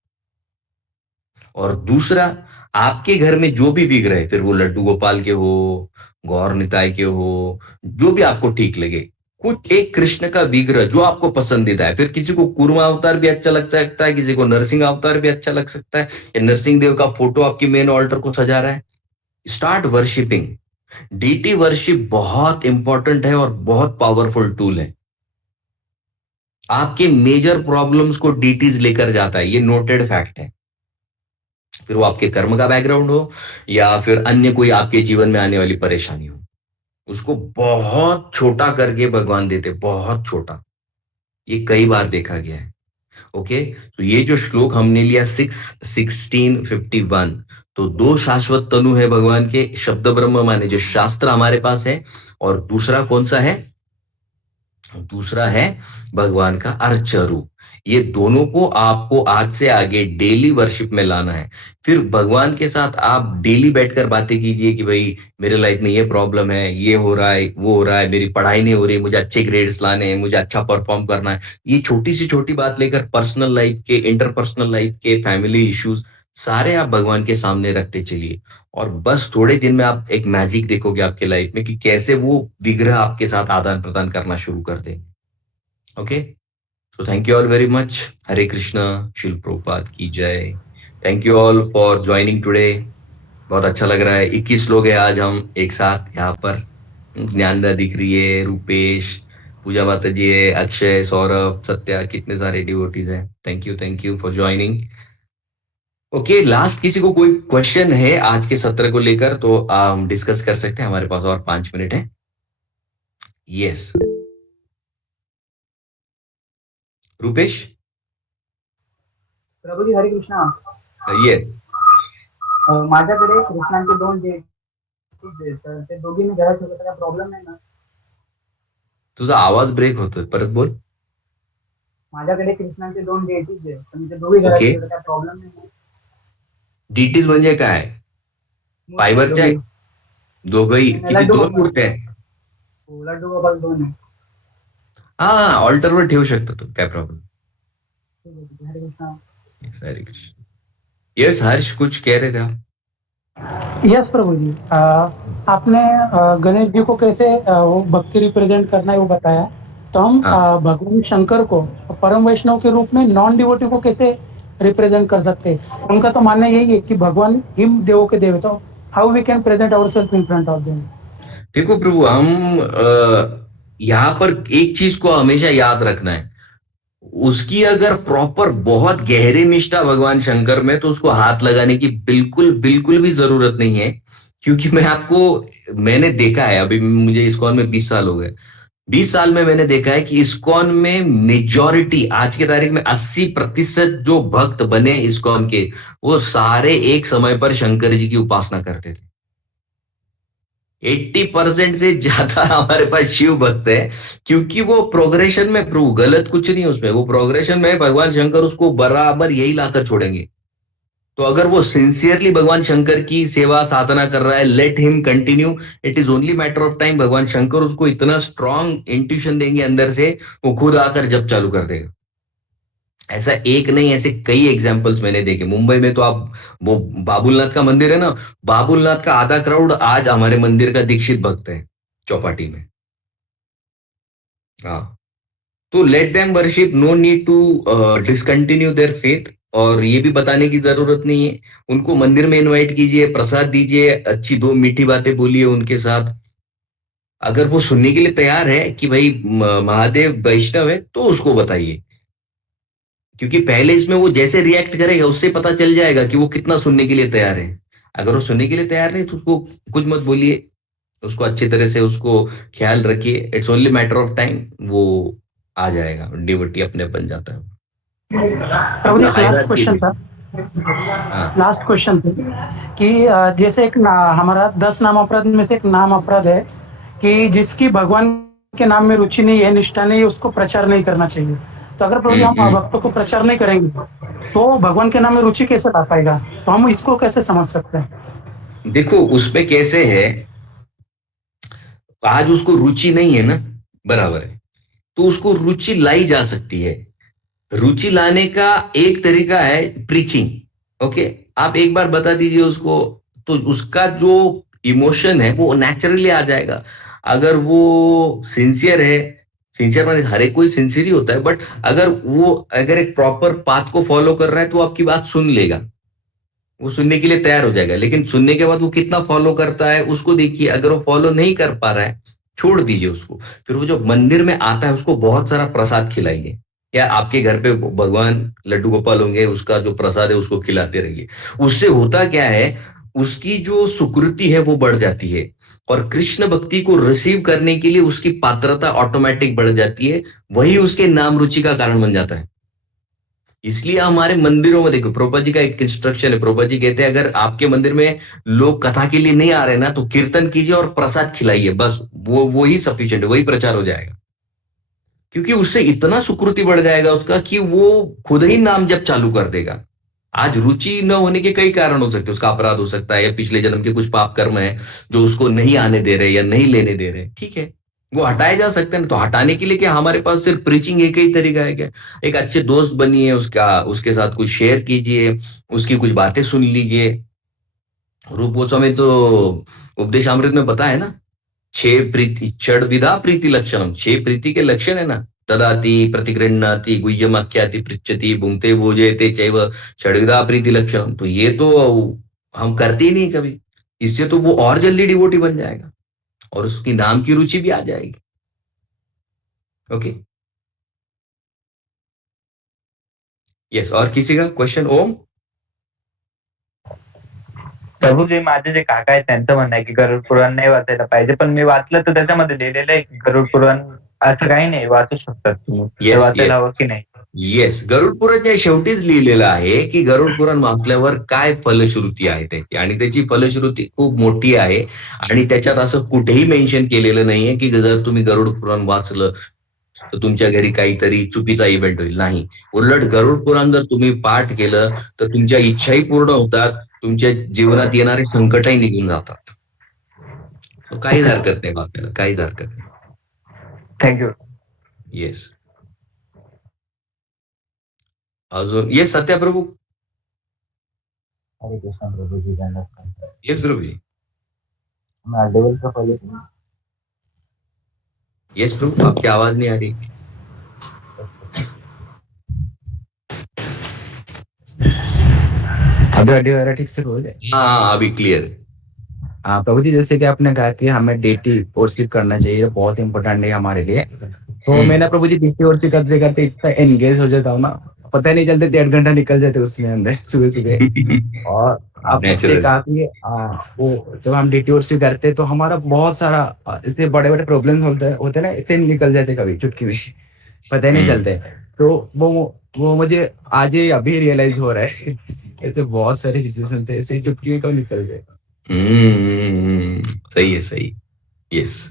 और दूसरा, आपके घर में जो भी विग्रह है, फिर वो लड्डू गोपाल के हो, गौर निताई के हो, जो भी आपको ठीक लगे, कुछ एक कृष्ण का विग्रह जो आपको पसंदीदा है। फिर किसी को कूर्मा अवतार भी अच्छा लग सकता है, किसी को नरसिंह अवतार भी अच्छा लग सकता है, या नरसिंह देव का फोटो आपकी मेन ऑल्टर को सजा रहा है। Start worshipping. डीटी वर्शिप बहुत इंपॉर्टेंट है और बहुत पावरफुल टूल है। आपके मेजर प्रॉब्लम्स को डीटीज लेकर जाता है, ये नोटेड फैक्ट है। फिर वो आपके कर्म का बैकग्राउंड हो या फिर अन्य कोई आपके जीवन में आने वाली परेशानी हो, उसको बहुत छोटा करके भगवान देते, बहुत छोटा। ये कई बार देखा गया है। ओके, तो ये जो श्लोक हमने लिया 6:16:51, तो दो शाश्वत तनु है भगवान के, शब्द ब्रह्म माने जो शास्त्र हमारे पास है, और दूसरा कौन सा है? दूसरा है भगवान का अर्च रूप। ये दोनों को आपको आज से आगे डेली वर्शिप में लाना है। फिर भगवान के साथ आप डेली बैठकर बातें कीजिए कि भाई मेरे लाइफ में ये प्रॉब्लम है, ये हो रहा है, वो हो रहा है, मेरी पढ़ाई नहीं हो रही, मुझे अच्छे ग्रेड्स लाने हैं, मुझे अच्छा परफॉर्म करना है। ये छोटी सी छोटी बात लेकर पर्सनल लाइफ के, इंटरपर्सनल लाइफ के, फैमिली इश्यूज सारे आप भगवान के सामने रखते चलिए। और बस थोड़े दिन में आप एक मैजिक देखोगे आपके लाइफ में कि कैसे वो विग्रह आपके साथ आदान प्रदान करना शुरू कर देंगे। Okay, so thank you all very much. Hare Krishna, शिल प्रभुपाद की जय। Thank you all for joining today. बहुत अच्छा लग रहा है, 21 लोग हैं आज हम एक साथ यहाँ पर। ज्ञानदा दिख रही है, रूपेश, पूजा माता जी है, अक्षय, सौरभ, सत्या, कितने सारे डिवोटीज हैं। Thank you for joining. Okay, last किसी को कोई क्वेश्चन है आज के सत्र को लेकर तो हम डिस्कस कर सकते हैं, हमारे पास और 5 मिनट है। यस, रूपेश। प्रभू जी हरे कृष्णा. ये माझ्याकडे कृष्णांचे दोन डेट तर ते दोघी मी घरात ठेवतो, काय प्रॉब्लेम नाही ना? तुझा आवाज ब्रेक होतोय, परत बोल. माझ्याकडे कृष्णांचे दोन डेटीज आहेत, पण ते दोघी घरात ओके, ठेवतो, काय प्रॉब्लेम नाही ना? डीटीज म्हणजे काय? मूर्ती आहेत फायबरच्या दोघी. दोघही किती? लड्डू दोन गोपाल. मूर्त्या आहेत? हो, लड्डू गोपाल दोन आहे. हा, ऑल्टरवर ठेवू शकतो तू, काय प्रॉब्लेम. ठीक आहे, ठीक आहे. हरे कृष्णा. हरे कृष्ण. यस हर्ष, कुछ कह रहे थे आप? यस प्रभु जी, आपने गणेश जी को कैसे वो भक्ति रिप्रेजेंट करना है वो बताया। तो हम हाँ, भगवान शंकर को परम वैष्णव के रूप में नॉन डिवोटी को कैसे रिप्रेजेंट कर सकते हैं? उनका तो मानना यही है कि भगवान हिम देवों के देव, तो how we can present ourselves in front of them? देखो प्रभु, हम यहाँ पर एक चीज को हमेशा याद रखना है, उसकी अगर प्रॉपर बहुत गहरी निष्ठा भगवान शंकर में, तो उसको हाथ लगाने की बिल्कुल बिल्कुल भी जरूरत नहीं है। क्योंकि मैंने देखा है, अभी मुझे इस्कॉन में 20 साल हो गए। 20 साल में मैंने देखा है कि इस्कॉन में मेजॉरिटी, आज की तारीख में 80% जो भक्त बने इस्कॉन के, वो सारे एक समय पर शंकर जी की उपासना करते थे। 80% से ज्यादा हमारे पास शिव भक्त है, क्योंकि वो प्रोग्रेशन में, प्रभु गलत कुछ नहीं उसमें, वो प्रोग्रेशन में भगवान शंकर उसको बराबर यही लाकर छोड़ेंगे। तो अगर वो सिंसियरली भगवान शंकर की सेवा साधना कर रहा है, let him continue. It is only matter of time, भगवान शंकर उसको इतना स्ट्रांग इंट्यूशन देंगे अंदर से, वो खुद आकर जब चालू कर देगा। ऐसा एक नहीं, ऐसे कई एग्जाम्पल्स मैंने देखे। मुंबई में तो आप वो बाबुलनाथ का मंदिर है ना, बाबुलनाथ का आधा क्राउड आज हमारे मंदिर का दीक्षित भक्त है चौपाटी में। हाँ, तो let them worship, no need to discontinue their faith. और ये भी बताने की जरूरत नहीं है, उनको मंदिर में इनवाइट कीजिए, प्रसाद दीजिए, अच्छी दो मीठी बातें बोलिए उनके साथ। अगर वो सुनने के लिए तैयार है कि भाई महादेव वैष्णव है, तो उसको बताइए। क्योंकि पहले इसमें वो जैसे रिएक्ट करेगा उससे पता चल जाएगा कि वो कितना सुनने के लिए तैयार है। अगर वो सुनने के लिए तैयार नहीं तो उसको कुछ मत बोलिए, उसको अच्छी तरह से उसको ख्याल रखिए। It's only matter of time, वो आ जाएगा, डिवोटी अपने बन जाता है। प्रभु जी, अपना एक लास्ट आशीर्वाद क्वेश्चन कीजिए। था। हाँ। लास्ट क्वेश्चन था कि जैसे हमारा 10 नाम अपराध में से एक नाम अपराध है कि जिसकी भगवान के नाम में रुचि नहीं है, निष्ठा नहीं है, उसको प्रचार नहीं करना चाहिए। तो अगर प्रभु जी हम हम्म। भक्तों को प्रचार नहीं करेंगे तो भगवान के नाम में रुचि कैसे ला पाएगा? तो हम इसको कैसे समझ सकते हैं? देखो उसमें कैसे है, आज उसको रुचि नहीं है ना, बराबर है, तो उसको रुचि लाई जा सकती है। रुचि लाने का एक तरीका है प्रीचिंग। ओके, आप एक बार बता दीजिए उसको, तो उसका जो इमोशन है वो नेचुरली आ जाएगा। अगर वो सिंसियर है, सिंसियर माने हर एक कोई सिंसियर ही होता है, बट अगर एक प्रॉपर पाथ को फॉलो कर रहा है तो आपकी बात सुन लेगा, वो सुनने के लिए तैयार हो जाएगा। लेकिन सुनने के बाद वो कितना फॉलो करता है उसको देखिए। अगर वो फॉलो नहीं कर पा रहा है, छोड़ दीजिए उसको। फिर वो जो मंदिर में आता है उसको बहुत सारा प्रसाद खिलाइए, या आपके घर पे भगवान लड्डू गोपाल होंगे, उसका जो प्रसाद है उसको खिलाते रहिए। उससे होता क्या है, उसकी जो सुकृति है वो बढ़ जाती है, और कृष्ण भक्ति को रिसीव करने के लिए उसकी पात्रता ऑटोमेटिक बढ़ जाती है। वही उसके नाम रुचि का कारण बन जाता है। इसलिए हमारे मंदिरों में देखो, प्रोपा जी का एक इंस्ट्रक्शन है। प्रोपा जी कहते हैं अगर आपके मंदिर में लोग कथा के लिए नहीं आ रहे ना, तो कीर्तन कीजिए और प्रसाद खिलाइए, बस वो ही सफिशिएंट है, वही प्रचार हो जाएगा। क्योंकि उससे इतना सुकृति बढ़ जाएगा उसका कि वो खुद ही नाम जप चालू कर देगा। आज रुचि न होने के कई कारण हो सकते हैं, उसका अपराध हो सकता है, या पिछले जन्म के कुछ पाप कर्म है जो उसको नहीं आने दे रहे या नहीं लेने दे रहे, ठीक है, वो हटाए जा सकते हैं। तो हटाने के लिए क्या, हमारे पास सिर्फ प्रीचिंग एक ही तरीका है क्या? एक अच्छे दोस्त बनिए, उसके साथ कुछ शेयर कीजिए, उसकी कुछ बातें सुन लीजिए। रूप गोस्वामी तो उपदेशामृत में बताया ना, छह प्रीति षड विधा प्रीति लक्षणम, छह प्रीति के लक्षण है ना। ददाति, प्रतिगृह्णाति, गुह्यमाख्याति, पृच्छति, भुंक्ते भोजयते चैव, षड्विधा प्रीति लक्षणम। तो ये तो हम करते ही नहीं कभी। इससे तो वो और जल्दी डिवोटी बन जाएगा और उसकी नाम की रुचि भी आ जाएगी। Okay, yes. और किसी का क्वेश्चन? ओम। प्रभू जे माझे जे काका आहेत त्यांचं म्हणणं आहे की गरुड पुराण नाही वाचायला पाहिजे, पण मी वाचलं तर त्याच्यामध्ये लिहिलेलं आहे की गरुड पुराण असं काही नाही, वाचू शकतात तुम्ही, ते येस, वाचायला हवं की नाही? येस, गरुड पुराणच्या शेवटीच लिहिलेलं आहे की गरुड पुराण वाचल्यावर काय फलश्रुती आहे त्याची, आणि त्याची फलश्रुती खूप मोठी आहे. आणि त्याच्यात असं कुठेही मेन्शन केलेलं नाहीये की जर तुम्ही गरुड पुराण वाचलं तर तुमच्या घरी काहीतरी चुकीचा इव्हेंट होईल. नाही, उलट गरुड पुराण जर तुम्ही पाठ केलं तर तुमच्या इच्छाही पूर्ण होतात, तुमच्या जीवनात येणारे संकटही निघून जातात. तो काहीच हरकत नाही वाचायला, काहीच हरकत नाही. थँक्यू. येस. अजून येस सत्या प्रभू. हरे कृष्ण प्रभु जी, धन्यवाद। येस प्रभू जी. मैं लेवल का पहले यस प्रभु, आपकी आवाज नहीं आ रही. अभी ऑडियो आ रहा ठीक से हो जाए? हाँ, अभी क्लियर. हाँ प्रभु जी, जैसे कि आपने कहा कि हमें डेटी वर्शिप करना चाहिए, बहुत इंपॉर्टेंट है हमारे लिए। तो मैं ना प्रभु जी डेटी वर्शिप करते करते इतना एंगेज हो जाता हूँ ना, पता ही नहीं चलते 1.5 घंटा निकल जाते उसमें अंदर सुबह सुबह। और आपने से कहा कि वो जब हम डेटी वर्शिप करते हैं तो हमारा बहुत सारा इससे बड़े बड़े प्रॉब्लम होते हैं ना, इतने निकल जाते कभी चुटकी में, पता ही नहीं चलते। तो वो मुझे आज ही अभी रियलाइज हो रहा है ऐसे बहुत सारे सिचुएशन थे, ऐसे चुटकी में कब निकल गए। सही है, सही. यस.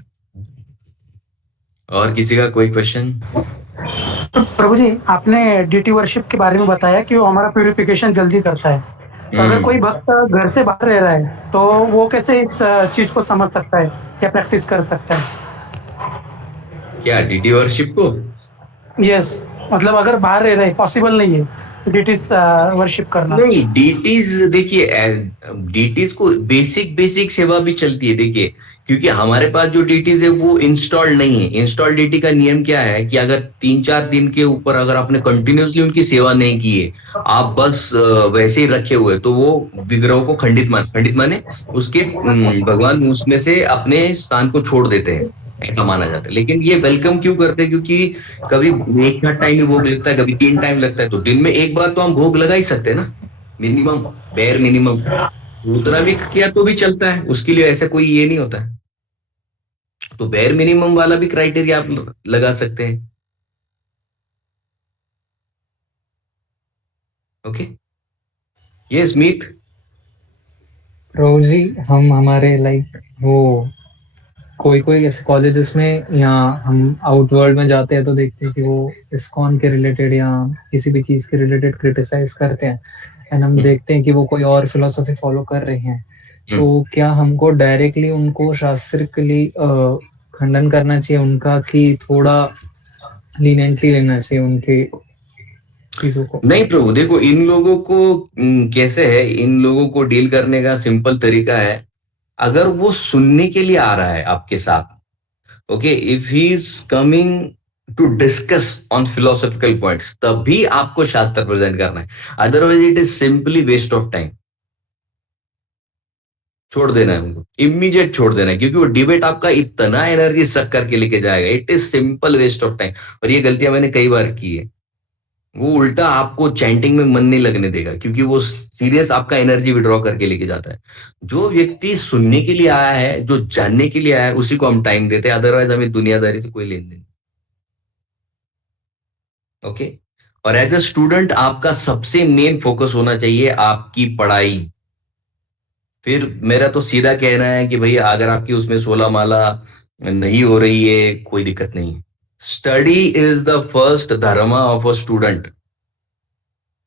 और किसी का कोई क्वेश्चन? तो प्रभु जी, आपने डीटी वर्शिप के बारे में बताया कि वो हमारा प्यूरिफिकेशन जल्दी करता है। तो अगर कोई भक्त घर से बाहर रह रहा है तो वो कैसे इस चीज को समझ सकता है या प्रैक्टिस कर सकता है? क्या डीटी वर्शिप को? यस। मतलब अगर बाहर रह रहे पॉसिबल नहीं है डिटीज वर्शिप करना। नहीं, डीटीज देखिए, डीटीज को बेसिक बेसिक सेवा भी चलती है देखिए, क्योंकि हमारे पास जो डीटीज है वो इंस्टॉल्ड नहीं है। इंस्टॉल डीटी का नियम क्या है कि अगर 3-4 दिन के ऊपर अगर आपने कंटिन्यूसली उनकी सेवा नहीं की है, आप बस वैसे ही रखे हुए, तो वो विग्रह को खंडित माने उसके भगवान उसमें से अपने स्थान को छोड़ देते हैं, ऐसा माना जाता है। लेकिन ये वेलकम क्यों करते हैं? क्योंकि कभी एक टाइम में भोग लगता है, कभी 3 टाइम लगता है, तो दिन में एक बार तो हम भोग लगा ही सकते हैं ना, मिनिमम, बेयर मिनिमम। उतना भी किया तो भी चलता है, उसके लिए ऐसा कोई ये नहीं होता है। तो बेयर मिनिमम वाला भी क्राइटेरिया आप लगा सकते हैं। ओके, ये स्मिथ। प्रभु जी, हम हमारे लाइक वो कोई कोई ऐसे कॉलेजेस में या हम आउटवर्ल्ड में जाते हैं तो देखते हैं कि वो इस्कॉन के रिलेटेड या किसी भी चीज के रिलेटेड क्रिटिसाइज करते हैं, एंड हम देखते हैं कि वो कोई और फिलोसफी फॉलो कर रहे हैं। तो क्या हमको डायरेक्टली उनको शास्त्रिकली खंडन करना चाहिए उनका, कि थोड़ा लीनियंटली लेना चाहिए उनके चीजों को? नहीं प्रभु, देखो इन लोगों को कैसे है, इन लोगों को डील करने का सिंपल तरीका है, अगर वो सुनने के लिए आ रहा है आपके साथ, okay, if he is coming to discuss on philosophical points, तभी आपको शास्त्र प्रेजेंट करना है। Otherwise it is simply waste of time. छोड़ देना है उनको, इमीडिएट छोड़ देना है, क्योंकि वो डिबेट आपका इतना एनर्जी सक करके लेके जाएगा, it is simple waste of time. और ये गलतियां मैंने कई बार की है। वो उल्टा आपको चैंटिंग में मन नहीं लगने देगा, क्योंकि वो सीरियस आपका एनर्जी विड्रॉ करके लेके जाता है। जो व्यक्ति सुनने के लिए आया है, जो जानने के लिए आया है, उसी को हम टाइम देते हैं, अदरवाइज हमें दुनियादारी से कोई लेन देन। ओके, और एज ए स्टूडेंट आपका सबसे मेन फोकस होना चाहिए आपकी पढ़ाई। फिर मेरा तो सीधा कहना है कि भैया अगर आपकी उसमें 16 माला नहीं हो रही है, कोई दिक्कत नहीं। स्टडी इज द फर्स्ट धर्म ऑफ अ स्टूडेंट।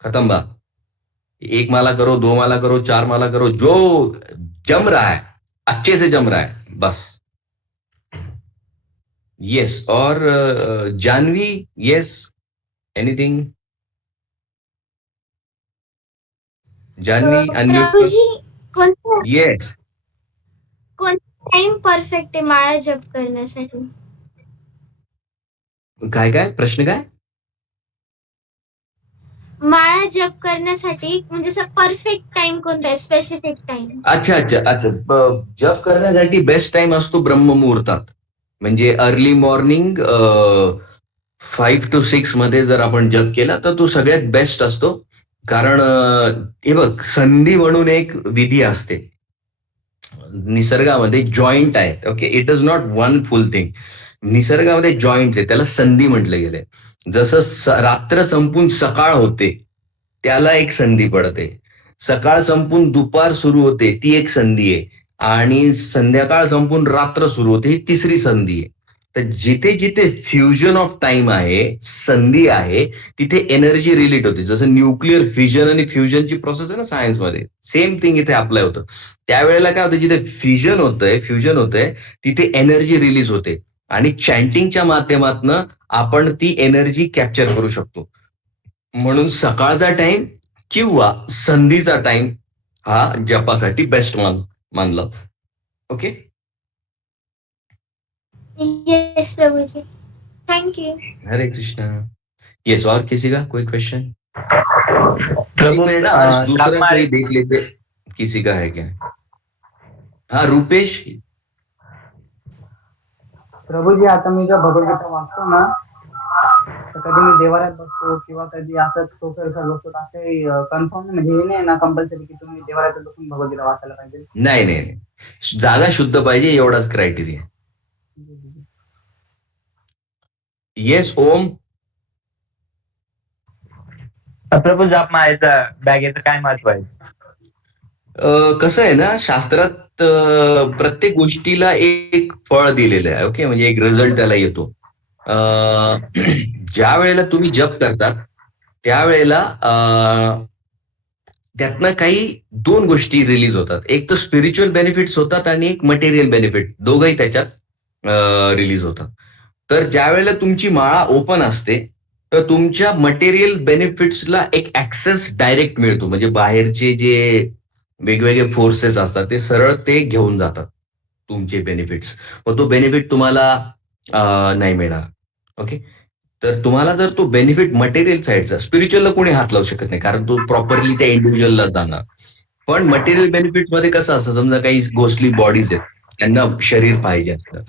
खत्म बात। 1 माला करो, 2 माला करो, 4 माला करो, जो जम रहा है अच्छे से जम रहा है बस। यस, और Janvi, yes, anything? Janvi unmute प्रभू कर। जी, कोणता यस, कोणता टाइम परफेक्ट आहे माळा जप करण्यासाठी? काय प्रश्न काय? माळा जप करण्यासाठी म्हणजे असं परफेक्ट टाइम कोणता आहे, स्पेसिफिक टाइम? अच्छा अच्छा अच्छा, जप करण्यासाठी बेस्ट टाइम असतो ब्रह्ममुहूर्तात, म्हणजे अर्ली मॉर्निंग 5 to 6 मध्ये जर आपण जप केला तर तो सगळ्यात बेस्ट असतो. कारण हे बघ, संधी म्हणून एक विधी असते निसर्गामध्ये, जॉईंट आहे. Okay, it is not one full thing. निसर्गामध्ये जॉईंट आहे, त्याला संधी म्हटलं गेलंय. जसं रात्र संपून सकाळ होते, त्याला एक संधी पडते. सकाळ संपून दुपार सुरू होते, ती एक संधी आहे. आणि संध्याकाळ संपून रात्र सुरू होते, ही तिसरी संधी आहे. तर जिथे जिथे फ्युजन ऑफ टाइम आहे, संधी आहे, तिथे एनर्जी रिलीट होते. जसं न्यूक्लिअर फ्युजन आणि फ्युजनची प्रोसेस आहे ना सायन्समध्ये, सेम थिंग इथे अप्लाय होतं. त्यावेळेला काय होतं, जिथे फ्युजन होतंय तिथे एनर्जी रिलीज होते, आणि चॅन्टिंगच्या माध्यमातून आपण ती एनर्जी कॅप्चर करू शकतो. म्हणून सकाळचा टाइम किंवा संधीचा टाइम हा जपासाठी बेस्ट मानला. ओके, येस प्रभू जी, thank you. Hare Krishna. Yes, और किसी का कोई क्वेश्चन? प्रभु आज दूसरा हमारे कोई देख लेते, किसी का है क्या? हाँ, रूपेश. प्रभूजी, आता मी जेव्हा भगवद्गीता वाचतो ना, तर कधी मी देवाऱ्यात बसतो किंवा कधी असंच सोफेवर बसतो, असे कन्फर्म म्हणजे हे नाही ना कंपल्सरी की तुम्ही देवाऱ्यात बसून भगवद्गीता वाचायला पाहिजे. नाही नाही नाही, जागा शुद्ध पाहिजे, एवढाच क्रायटेरिया. येस, ओम. प्रभू जाप मारायचा बॅगेचं काय महत्व आहे? कसं आहे ना, शास्त्रात प्रत्येक गोष्टीला एक फळ दिलेलं आहे. ओके, म्हणजे एक रिझल्ट त्याला येतो. ज्या वेळेला तुम्ही जप करतात त्यावेळेला त्यातनं काही 2 गोष्टी रिलीज होतात. एक तर स्पिरिच्युअल बेनिफिट्स होतात आणि एक मटेरियल बेनिफिट, दोघंही त्याच्यात रिलीज होतात. तर ज्या वेळेला तुमची माळा ओपन असते तर तुमच्या मटेरियल बेनिफिट्सला एक ऍक्सेस डायरेक्ट मिळतो. म्हणजे बाहेरचे जे वेगवेगळे फोर्सेस असतात ते सरळ ते घेऊन जातात तुमचे बेनिफिट्स. मग तो बेनिफिट तुम्हाला नाही मिळणार. ओके. तर तुम्हाला जर तो बेनिफिट मटेरियल साईडचा, स्पिरिच्युअलला कोणी हात लावू शकत नाही कारण तो प्रॉपरली त्या इंडिव्हिज्युअलला जाणार. पण मटेरियल बेनिफिट मध्ये कसं असतं, समजा काही गोष्टी बॉडीज आहेत, त्यांना शरीर पाहिजे असतं,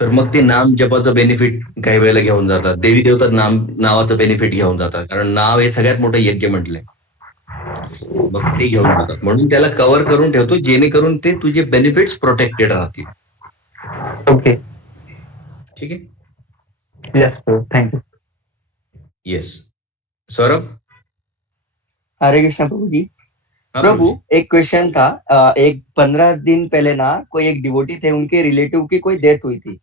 तर मग ते नाम जपाचं बेनिफिट काही वेळेला घेऊन जातात. देवी देवता नावाचं बेनिफिट घेऊन जातात, कारण नाव हे सगळ्यात मोठं यज्ञ म्हटलंय. मग ते घेऊन जातात. म्हणून त्याला कव्हर करून ठेवतो, जेणेकरून ते तुझे बेनिफिट्स प्रोटेक्टेड राहतील. ओके. ठीक आहे. यस प्रभू, थँक्यू. येस. सौरभ. हरे कृष्णा प्रभु जी। हाँ प्रभु, प्रभु एक क्वेश्चन था। एक 15 दिन पहले ना कोई एक डिवोटी थे, उनके रिलेटिव की कोई डेथ हुई थी,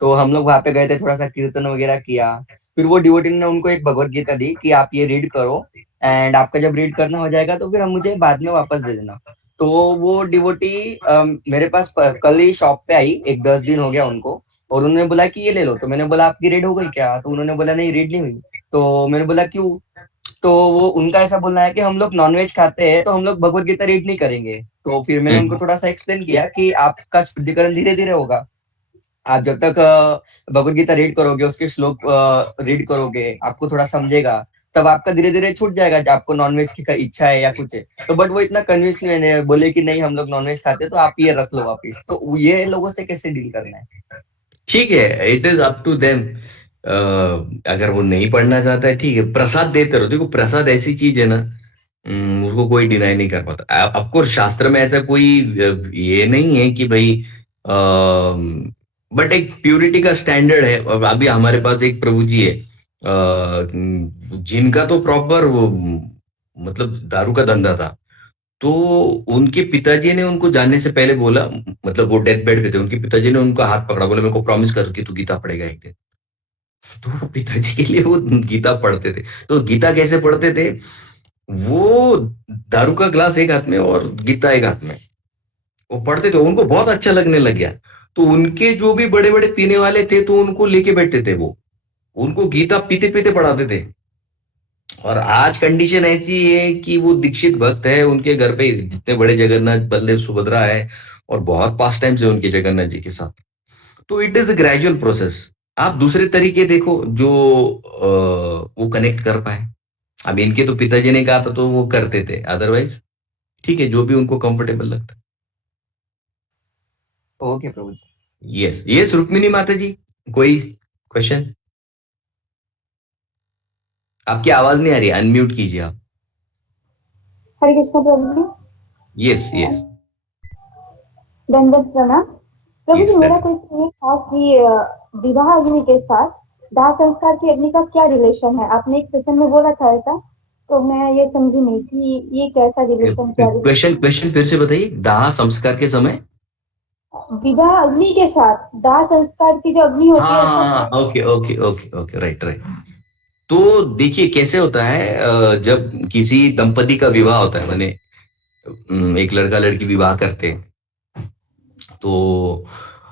तो हम लोग वहां पे गए थे, थोड़ा सा कीर्तन वगैरह किया। फिर वो डिवोटी ने उनको एक भगवत गीता दी कि आप ये रीड करो, एंड आपका जब रीड करना हो जाएगा तो फिर हम मुझे बाद में वापस दे देना। तो वो डिवोटी मेरे पास कल ही शॉप पे आई, एक 10 दिन हो गया उनको, और उन्होंने बोला कि ये ले लो। तो मैंने बोला आपकी रीड हो गई क्या? तो उन्होंने बोला नहीं, रीड नहीं हुई। तो मैंने बोला क्यों? तो वो उनका ऐसा बोलना है कि हम लोग नॉनवेज खाते हैं तो हम लोग भगवत गीता रीड नहीं करेंगे। तो फिर मैंने उनको थोड़ा सा एक्सप्लेन किया कि आपका शुद्धिकरण धीरे धीरे होगा। आप जब तक भगवत गीता रीड करोगे, उसके श्लोक रीड करोगे, आपको थोड़ा समझेगा, तब आपका धीरे धीरे छूट जाएगा कि आपको नॉनवेज की इच्छा है या कुछ है। तो बट वो इतना कन्विंस नहीं है, बोले कि नहीं हम लोग नॉनवेज खाते, तो आप ये रख लो वापिस। तो ये लोगों से कैसे डील करना है? ठीक है, it is up to them. अगर वो नहीं पढ़ना चाहता है, ठीक है, प्रसाद देते रहो। देखो, प्रसाद ऐसी चीज है ना, उसको कोई डिनाई नहीं कर पाता। ऑफकोर्स शास्त्र में ऐसा कोई ये नहीं है कि भाई, बट एक प्यूरिटी का स्टैंडर्ड है। और अभी हमारे पास एक प्रभु जी है, जिनका तो प्रॉपर वो मतलब दारू का धंधा था। तो उनके पिताजी ने उनको जाने से पहले बोला, मतलब वो डेथ बेड पे थे, उनके पिताजी ने उनका हाथ पकड़ा, बोले मेरे को प्रॉमिस कर कि तू गीता पढ़ेगा एक दिन। तो पिताजी के लिए वो गीता पढ़ते थे। तो गीता कैसे पढ़ते थे? वो दारू का ग्लास एक हाथ में और गीता एक हाथ में, वो पढ़ते थे। उनको बहुत अच्छा लगने लग गया। तो उनके जो भी बड़े बड़े पीने वाले थे, तो उनको लेके बैठते थे, वो उनको गीता पीते पीते पढ़ाते थे। और आज कंडीशन ऐसी है कि वो दीक्षित भक्त है, उनके घर पे जितने बड़े जगन्नाथ, बलदेव, सुभद्रा है, और बहुत पास टाइम से उनके जगन्नाथ जी के साथ। तो it is a gradual process. आप दूसरे तरीके देखो जो वो कनेक्ट कर पाए। अब इनके तो पिताजी ने कहा था तो वो करते थे, अदरवाइज ठीक है, जो भी उनको कंफर्टेबल लगता ओके प्रभु जी। है। यस यस, रुक्मिणी माता जी, कोई क्वेश्चन? आपकी आवाज नहीं आ रही, अनम्यूट कीजिए आप। हरे कृष्ण प्रभु जी। यस यस दंडवत प्रणाम प्रभु जी। यस। मेरा क्वेश्चन ये था कि विवाह अग्नि के साथ दाह संस्कार की अग्नि का क्या रिलेशन है? आपने एक सेशन में बोला था ऐसा, तो मैं ये समझी नहीं कि ये कैसा रिलेशन, क्या क्वेश्चन क्वेश्चन फिर से बताइए। दाह संस्कार के समय विवाह अग्नि के साथ दाह संस्कार की जो अग्नि होती है उसका हाँ, okay okay okay okay, right right. तो देखिए कैसे होता है, जब किसी दंपति का विवाह होता है, माने एक लड़का लड़की विवाह करते हैं, तो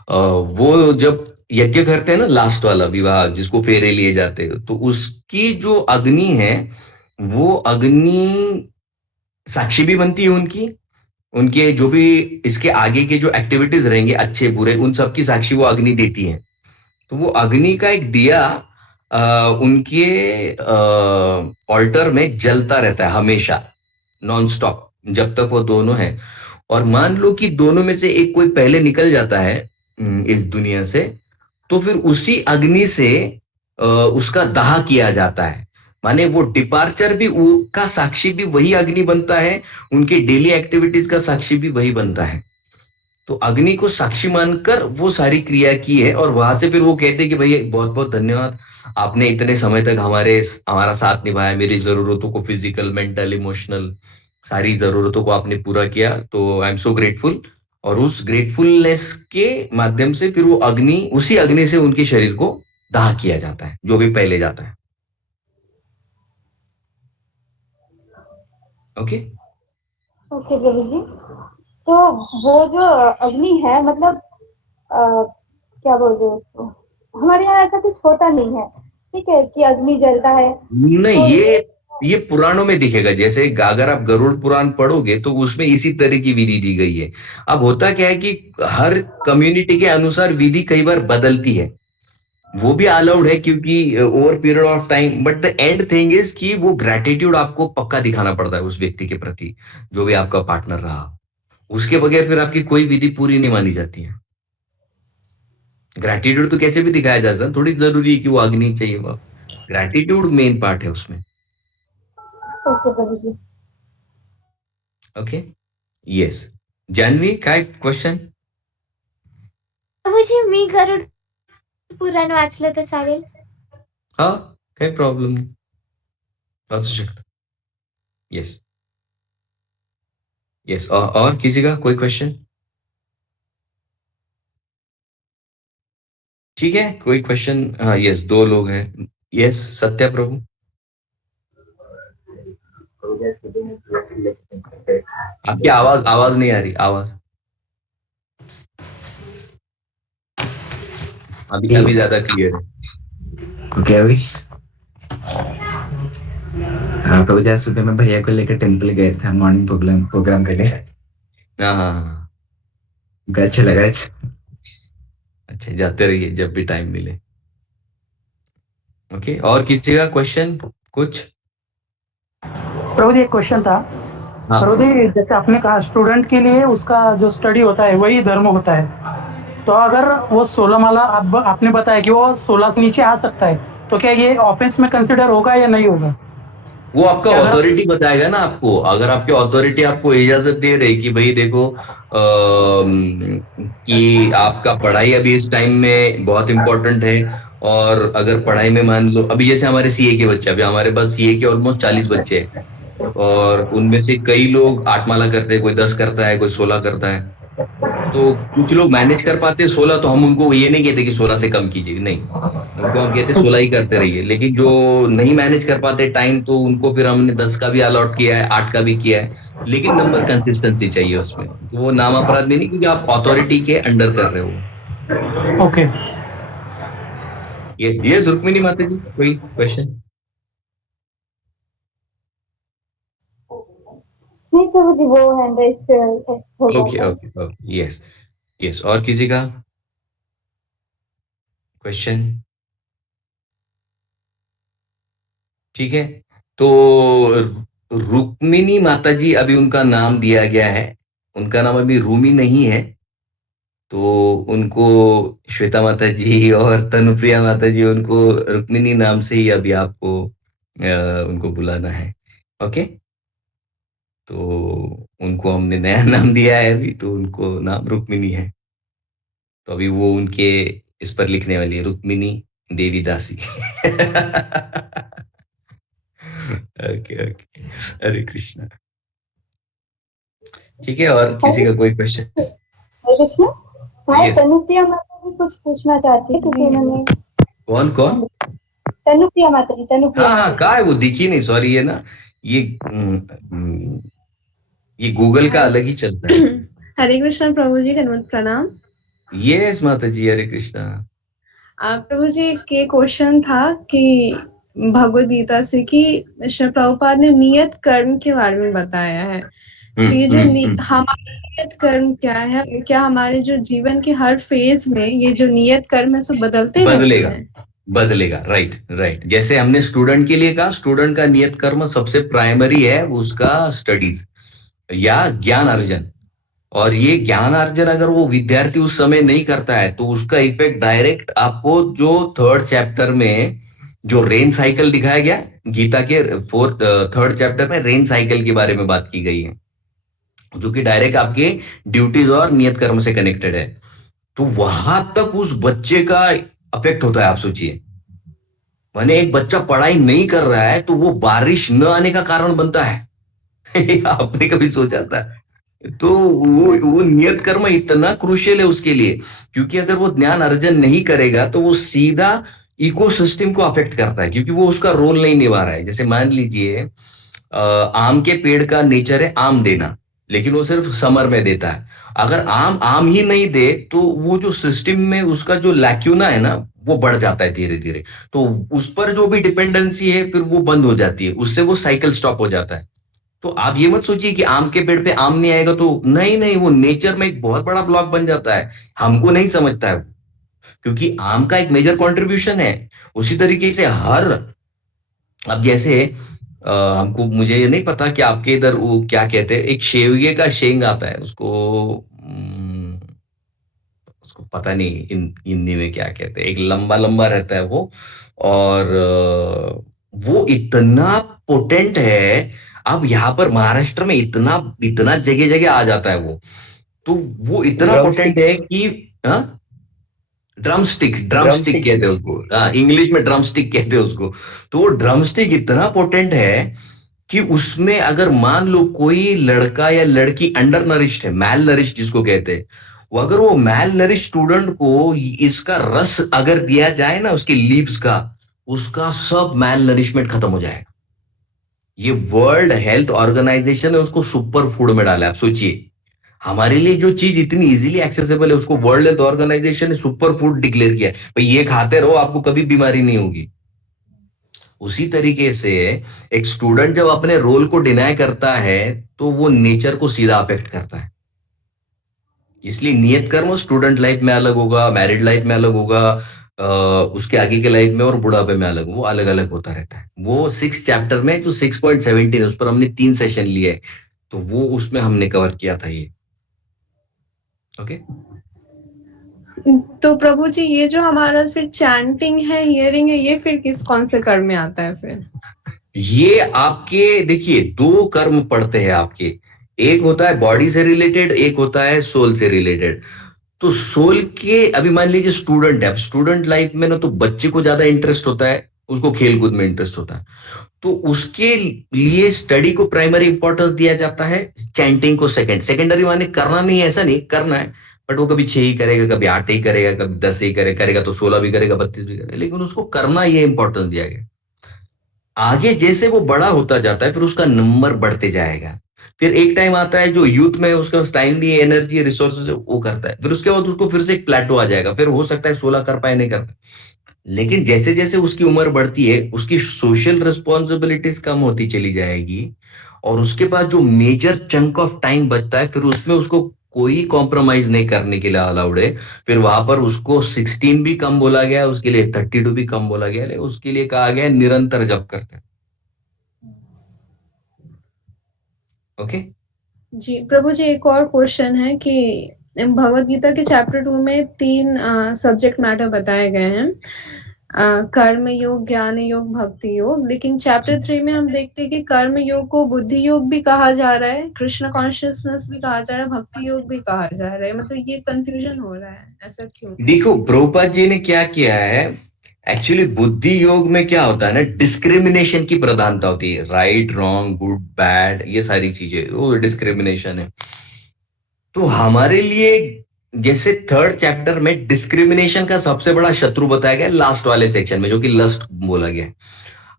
वो जब यज्ञ करते हैं ना, लास्ट वाला विवाह जिसको फेरे लिए जाते हैं, तो उसकी जो अग्नि है, वो अग्नि साक्षी भी बनती है उनकी, उनके जो भी इसके आगे के जो एक्टिविटीज रहेंगे, अच्छे बुरे, उन सब की साक्षी वो अग्नि देती है। तो वो अग्नि का एक दिया उनके ऑल्टर में जलता रहता है हमेशा, नॉन स्टॉप, जब तक वो दोनों हैं। और मान लो कि दोनों में से एक कोई पहले निकल जाता है इस दुनिया से, तो फिर उसी अग्नि से उसका दाह किया जाता है। माने वो डिपार्चर भी का साक्षी भी वही अग्नि बनता है, उनके डेली एक्टिविटीज का साक्षी भी वही बनता है। तो अग्नि को साक्षी मानकर वो सारी क्रिया की है, और वहां से फिर वो कहते हैं कि भैया बहुत बहुत धन्यवाद, आपने इतने समय तक हमारा साथ निभाया, मेरी जरूरतों को, फिजिकल, मेंटल, इमोशनल, सारी जरूरतों को आपने पूरा किया, तो आई एम सो ग्रेटफुल। और उस ग्रेटफुलनेस के माध्यम से फिर वो अग्नि, उसी अग्नि से उनके शरीर को दाह किया जाता है, जो भी पहले जाता है। ओके ओके प्रभु जी। तो वो जो अग्नि है, मतलब क्या बोलते हैं उसको, हमारे यहाँ ऐसा कुछ होता नहीं है। ठीक है कि अग्नि जलता है। नहीं, तो ये पुराणों में दिखेगा। जैसे अगर आप गरुड़ पुराण पढ़ोगे तो उसमें इसी तरह की विधि दी गई है। अब होता क्या है कि हर कम्युनिटी के अनुसार विधि कई बार बदलती है, वो भी अलाउड है क्योंकि over period of time. But the end thing is कि वो ग्रेटिट्यूड आपको पक्का दिखाना पड़ता है उस व्यक्ति के प्रति, जो भी आपका पार्टनर रहा। उसके बगैर फिर आपकी कोई विधि पूरी नहीं मानी जाती है। ग्रेटिट्यूड तो कैसे भी दिखाया जा सकता है, थोड़ी जरूरी है कि वो अग्नि चाहिए। वो ग्रेटिट्यूड मेन पार्ट है उसमें। ओके प्रभु जी। Okay, yes. जान्हवी, काय क्वेश्चन? प्रभूजी मी गरुड पुराण वाचलं तर चालेल? हा, काही प्रॉब्लेम नाही, वाचू शकता। Yes yes. और किसी का कोई क्वेश्चन? ठीक है, कोई क्वेश्चन? हाँ, यस, 2 लोग हैं। यस, सत्या प्रभु। आपकी आवाज आवाज नहीं आ रही, आवाज अभी अभी ज्यादा क्लियर है। ओके अभी। हाँ प्रभु जी, आज सुबह में भैया को लेकर टेम्पल गए थे मॉर्निंग प्रोग्राम के लिए। हाँ हाँ हाँ। अच्छा लगा। अच्छा, अच्छा, जाते रहिए जब भी टाइम मिले। ओके, और किसी का क्वेश्चन कुछ? प्रभु जी एक क्वेश्चन था। हाँ प्रभु जी जैसे आपने कहा स्टूडेंट के लिए उसका जो स्टडी होता है वही धर्म होता है, तो अगर वो 16 माला आपने बताया कि वो 16 से नीचे आ सकता है, तो क्या ये ऑफेंस में कंसिडर होगा या नहीं होगा? वो आपका कि अगर अथॉरिटी बताएगा ना आपको। अगर आपकी अथॉरिटी आपको इजाजत दे रही कि भाई देखो कि आपका पढ़ाई अभी इस टाइम में बहुत इंपॉर्टेंट है, और अगर पढ़ाई में मान लो अभी जैसे हमारे सीए के बच्चे, अभी हमारे पास सीए के ऑलमोस्ट 40 बच्चे हैं, और उनमें से कई लोग 8 माला करते हैं, कोई 10 करता है, कोई 16 करता है। तो कुछ लोग मैनेज कर पाते हैं 16, तो हम उनको ये नहीं कहते कि 16 से कम कीजिए, नहीं, उनको हम कहते 16 ही करते रहिए। लेकिन जो नहीं मैनेज कर पाते टाइम, तो उनको फिर हमने 10 का भी अलॉट किया है, 8 का भी किया है। लेकिन नंबर कंसिस्टेंसी चाहिए उसमें, तो वो नाम अपराध में नहीं, क्योंकि आप अथॉरिटी के अंडर कर रहे हो। ओके। ये रुक्मिणी माता जी, कोई क्वेश्चन? नहीं प्रभु जी, वो हैंड राइज हो ओके जाता है। Okay okay, yes yes. और किसी का क्वेश्चन? ठीक है, तो रुक्मिणी माता जी, अभी उनका नाम दिया गया है, उनका नाम अभी रूमी नहीं है, तो उनको श्वेता माता जी और तनुप्रिया माता जी, उनको रुक्मिणी नाम से ही अभी आपको उनको बुलाना है। ओके, तो उनको हमने नया नाम दिया है अभी, तो उनको नाम रुक्मिणी है। तो अभी वो उनके इस पर लिखने वाली है, रुक्मिणी देवी दासी। ओके ओके, हरे कृष्णा। ठीक है, और किसी का कोई क्वेश्चन? हरे कृष्ण। हाँ, यस। तनुप्रिया माता भी कुछ पूछना चाहती है, क्योंकि उन्होंने कौन कौन? तनुप्रिया माता जी, तनुप्रिया। हाँ, कहा है वो, दिखी नहीं, सॉरी। ये ना, ये ये गूगल का अलग ही चलता है। हरे कृष्ण प्रभु जी, धन्यवाद प्रणाम। यस माता जी, हरे कृष्णा। प्रभु जी के क्वेश्चन था कि भगवद गीता से कि श्री प्रभुपाद ने नियत कर्म के बारे में बताया है, तो ये जो हमारा नियत कर्म क्या है, और क्या हमारे जो जीवन के हर फेज में ये जो नियत कर्म है सब बदलते रहते बदलेगा, हैं? बदलेगा, राइट राइट। जैसे हमने स्टूडेंट के लिए कहा, स्टूडेंट का नियत कर्म सबसे प्राइमरी है, उसका स्टडीज या ज्ञान अर्जन। और ये ज्ञान अर्जन अगर वो विद्यार्थी उस समय नहीं करता है, तो उसका इफेक्ट डायरेक्ट आपको, जो 3rd चैप्टर में जो रेन साइकिल दिखाया गया, गीता के 3rd चैप्टर में रेन साइकिल के बारे में बात की गई है, जो कि डायरेक्ट आपके ड्यूटीज और नियत कर्म से कनेक्टेड है। तो वहां तक उस बच्चे का अफेक्ट होता है। आप सोचिए, माने एक बच्चा पढ़ाई नहीं कर रहा है, तो वो बारिश न आने का कारण बनता है। आपने कभी सोचा था? तो वो नियत कर्म इतना क्रूशियल है उसके लिए, क्योंकि अगर वो ज्ञान अर्जन नहीं करेगा, तो वो सीधा इकोसिस्टम को अफेक्ट करता है, क्योंकि वो उसका रोल नहीं निभा रहा है। जैसे मान लीजिए आम के पेड़ का नेचर है आम देना, लेकिन वो सिर्फ समर में देता है। अगर आम आम ही नहीं दे तो वो जो सिस्टम में उसका जो लैक्यूना है ना वो बढ़ जाता है धीरे धीरे। तो उस पर जो भी डिपेंडेंसी है फिर वो बंद हो जाती है, उससे वो साइकिल स्टॉप हो जाता है। तो आप ये मत सोचिए कि आम के पेड़ पे आम नहीं आएगा, तो नहीं नहीं, वो नेचर में एक बहुत बड़ा ब्लॉक बन जाता है, हमको नहीं समझता है वो, क्योंकि आम का एक मेजर कंट्रीब्यूशन है। उसी तरीके से हर, अब जैसे हमको, मुझे ये नहीं पता कि आपके इधर वो क्या कहते हैं, एक शेवगे का शेंग आता है उसको, उसको पता नहीं हिंदी में क्या कहते हैं, एक लंबा लंबा रहता है वो, और वो इतना पोटेंट है। अब यहाँ पर महाराष्ट्र में इतना इतना जगह जगह आ जाता है वो, तो वो इतना ड्रम पोटेंट है स्टिक्स। कि, हाँ, ड्रम स्टिक ड्रम कहते स्टिक्स। हैं उसको, हाँ, इंग्लिश में ड्रम स्टिक कहते हैं उसको। तो वो ड्रम स्टिक इतना पोटेंट है कि उसमें अगर मान लो कोई लड़का या लड़की अंडर नरिश्ड है, मैल नरिश्ड जिसको कहते हैं, वो अगर वो मैल नरिश्ड स्टूडेंट को इसका रस अगर दिया जाए ना उसके लीव्स का, उसका सब मैल नरिशमेंट खत्म हो जाएगा। ये वर्ल्ड हेल्थ ऑर्गेनाइजेशन ने उसको सुपर फूड में डाला है। आप सोचिए, हमारे लिए जो चीज इतनी इजीली एक्सेसिबल है उसको वर्ल्ड हेल्थ ऑर्गेनाइजेशन ने सुपर फूड डिक्लेयर किया है, भाई ये खाते रहो आपको कभी बीमारी नहीं होगी। उसी तरीके से एक स्टूडेंट जब अपने रोल को डिनाई करता है तो वो नेचर को सीधा अफेक्ट करता है। इसलिए नियत कर्म स्टूडेंट लाइफ में अलग होगा, मैरिड लाइफ में अलग होगा, उसके आगे के लाइफ में और बुढ़ापे में अलग, वो अलग अलग होता रहता है। वो 6 चैप्टर में जो 6.17 उस पर हमने 3 सेशन लिए, तो वो उसमें हमने कवर किया था ये। ओके। तो प्रभु जी ये जो हमारा फिर चैंटिंग है, हियरिंग है, ये फिर किस कौन से कर्म में आता है फिर? ये आपके देखिए 2 कर्म पड़ते हैं आपके, एक होता है बॉडी से रिलेटेड, एक होता है सोल से रिलेटेड। तो सोल के, अभी मान लीजिए स्टूडेंट है, स्टूडेंट लाइफ में ना तो बच्चे को ज्यादा इंटरेस्ट होता है, उसको खेल कूद में इंटरेस्ट होता है, तो उसके लिए स्टडी को प्राइमरी इंपॉर्टेंस दिया जाता है, चैंटिंग को सेकेंडरी। माने करना नहीं, ऐसा नहीं करना है, बट वो कभी 6 ही करेगा, कभी 8 ही करेगा, कभी 10 ही करेगा तो 16 भी करेगा, 32 भी करेगा, लेकिन उसको करना ये इंपॉर्टेंस दिया गया। आगे जैसे वो बड़ा होता जाता है फिर उसका नंबर बढ़ते जाएगा। फिर एक टाइम आता है जो यूथ में उसके पास टाइम नहीं है, एनर्जी, रिसोर्सेज, वो करता है, फिर उसके बाद उसको फिर से एक प्लेटो आ जाएगा, फिर हो सकता है 16 कर पाए, नहीं कर पाए। लेकिन जैसे जैसे उसकी उम्र बढ़ती है उसकी सोशल रिस्पॉन्सिबिलिटीज कम होती चली जाएगी, और उसके बाद जो मेजर चंक ऑफ टाइम बचता है फिर उसमें उसको कोई कॉम्प्रोमाइज नहीं करने के लिए अलाउड है। फिर वहां पर उसको 16 भी कम बोला गया, उसके लिए 32 भी कम बोला गया, लेकिन उसके लिए कहा गया निरंतर जप करते हैं। ओके। जी प्रभु जी, एक और क्वेश्चन है कि भगवत गीता के चैप्टर 2 में 3 सब्जेक्ट मैटर बताए गए हैं, कर्म योग, ज्ञान योग, भक्ति योग। लेकिन चैप्टर 3 में हम देखते हैं कि कर्म योग को बुद्धि योग भी कहा जा रहा है, कृष्ण कॉन्शियसनेस भी कहा जा रहा है, भक्ति योग भी कहा जा रहा है। मतलब ये कंफ्यूजन हो रहा है, ऐसा क्यों? देखो प्रभुपाद जी ने क्या किया है, एक्चुअली बुद्धि योग में क्या होता है ना, डिस्क्रिमिनेशन की प्रधानता होती है, राइट रॉन्ग गुड बैड ये सारी चीजें, वो डिस्क्रिमिनेशन है। तो हमारे लिए जैसे 3rd चैप्टर में डिस्क्रिमिनेशन का सबसे बड़ा शत्रु बताया गया लास्ट वाले सेक्शन में, जो कि लस्ट बोला गया।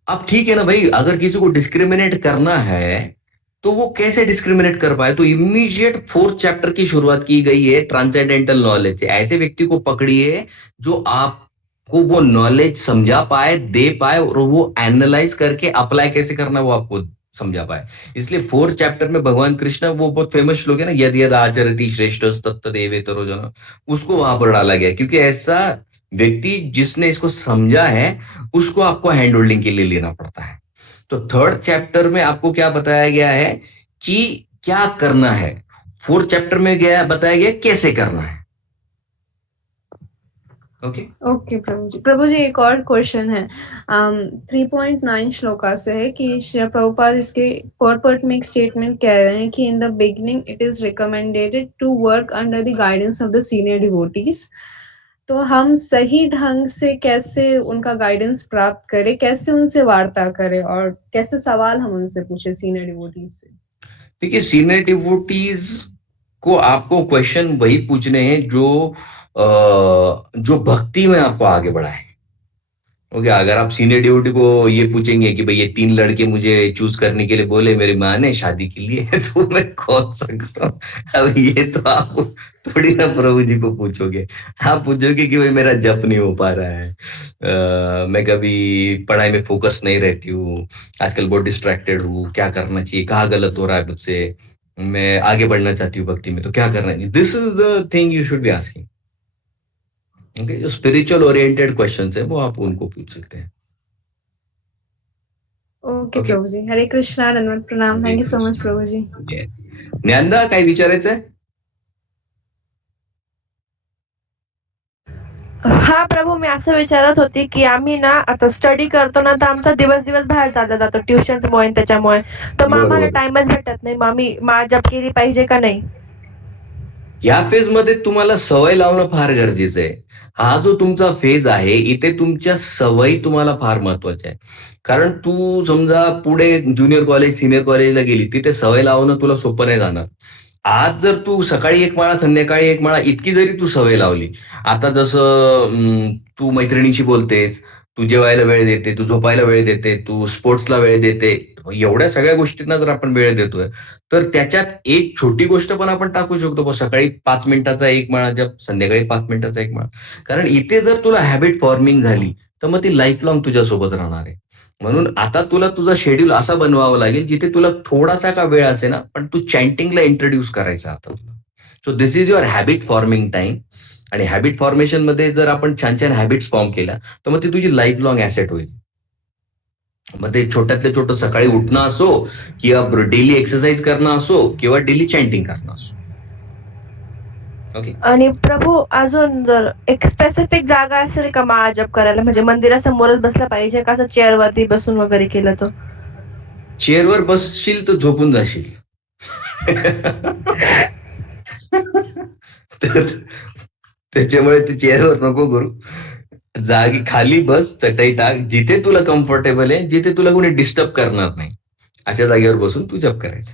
अब ठीक है ना भाई, अगर किसी को डिस्क्रिमिनेट करना है तो वो कैसे डिस्क्रिमिनेट कर पाए, तो इमीडिएट 4th चैप्टर की शुरुआत की गई है ट्रांसेंडेंटल नॉलेज से। ऐसे व्यक्ति को पकड़िए जो आपको वो नॉलेज समझा पाए, दे पाए, और वो एनालाइज करके अप्लाई कैसे करना है वो आपको समझा पाए। इसलिए 4th चैप्टर में भगवान कृष्ण, वो बहुत फेमस श्लोक है ना, यद यद आचरति श्रेष्ठ तत्तदेवेतरो जन, उसको वहां पर डाला गया, क्योंकि ऐसा व्यक्ति जिसने इसको समझा है उसको आपको हैंड होल्डिंग के लिए लेना पड़ता है। तो 3rd चैप्टर में आपको क्या बताया गया है कि क्या करना है, 4th चैप्टर में गया बताया गया कैसे करना है। ओके ओके प्रभु जी एक और क्वेश्चन है 3.9 श्लोका से है कि श्री प्रभुपाद इसके पर्पट में एक स्टेटमेंट कह रहे हैं कि in the beginning it is recommended to work under the guidance of the senior devotees. तो हम सही ढंग से कैसे उनका गाइडेंस प्राप्त करें, कैसे उनसे वार्ता करें, और कैसे सवाल हम उनसे पूछे सीनियर डिवोटीज से? देखिए सीनियर डिवोटीज को आपको क्वेश्चन वही पूछने हैं जो भक्ति में आपको आगे बढ़ाए। ओके, अगर आप सीनियर डिवोटी को ये पूछेंगे कि भाई ये 3 लड़के मुझे चूज करने के लिए बोले मेरी माँ ने शादी के लिए तो मैं कौन सा करूं? अब ये तो आप थोड़ी ना प्रभु जी को पूछोगे। आप पूछोगे कि भाई मेरा जप नहीं हो पा रहा है, मैं कभी पढ़ाई में फोकस नहीं रहती हूँ, आजकल बहुत डिस्ट्रैक्टेड हूँ, क्या करना चाहिए, कहाँ गलत हो रहा है मुझसे, मैं आगे बढ़ना चाहती हूँ भक्ति में, तो क्या करना चाहिए? This is the thing you should be asking. Okay, जो स्पिरिचुअल ओरिएंटेड क्वेश्चंस है वो आप उनको पूछ सकते हैं। ओके ओके, प्रभु जी, हरे कृष्णा, दंडवत प्रणाम, थँक यू सो मच प्रभु जी. ज्ञानदा काय विचारायचंय? हा प्रभू, मी असं विचारत होती की आम्ही ना आता स्टडी करतो ना, तर आमचा दिवस दिवस बाहेर चालला जातो ट्युशनमुळे आणि त्याच्यामुळे, तर मग आम्हाला बरोबर. टाइमच भेटत नाही. मग आम्ही जप केली पाहिजे का नाही? या फेज मध्ये तुम्हाला सवय लावणं फार गरजेचं आहे. हा जो तुमचा फेज आहे, इथे तुमच्या सवयी तुम्हाला फार महत्वाच्या आहे. कारण तू समजा पुढे ज्युनियर कॉलेज, सीनियर कॉलेजला गेली, तिथे सवय लावणं तुला सोपं नाही जाणार. आज जर तू सकाळी एक माळा, संध्याकाळी एक माळा, इतकी जरी तू सवय लावली, आता जसं तू मैत्रिणीशी बोलतेस, तू जेवायला वेळ देते, तू झोपायला वेळ देते, तू स्पोर्ट्सला वेळ देते, एवढ्या सगळ्या गोष्टींना जर आपण वेळ देतोय, तर त्याच्यात एक छोटी गोष्ट पण आपण टाकू शकतो. सकाळी 5 मिनिटाचा एक माळा जप, संध्याकाळी 5 मिनिटाचा एक माळा. कारण इथे जर तुला हॅबिट फॉर्मिंग झाली, तर मग ती लाईफ लॉंग तुझ्यासोबत राहणार आहे. म्हणून आता तुला तुझा शेड्यूल असा बनवावा लागेल, जिथे तुला थोडासा का वेळ असे ना, पण तू चॅन्टिंगला इंट्रोड्यूस करायचा आता तुला. So this is your habit forming time. आणि हॅबिट फॉर्मेशन मध्ये जर आपण छान छान हॅबिट्स फॉर्म केल्या, तर मग ती तुझी लाईफ लॉंग ऍसेट होईल. मग ते छोट्यातलं छोटं सकाळी उठणं असो, किंवा डेली एक्सरसाइज करणं असो, किंवा डेली चॅन्टिंग करणं असो. ओके, आणि प्रभू, अजून जर एक स्पेसिफिक जागा असेल का महाजप करायला, म्हणजे मंदिरासमोरच बसला पाहिजे का, असं चेअरवरती बसून वगैरे केलं तर? चेअरवर बसशील तर झोपून जाशील. तर त्याच्यामुळे तू चेअरवर नको करू. जागी खाली बस, चटई टाक, जिथे तुला कम्फर्टेबल आहे, जिथे तुला कोणी डिस्टर्ब करणार नाही, अशा जागेवर बसून तू जप करायचं.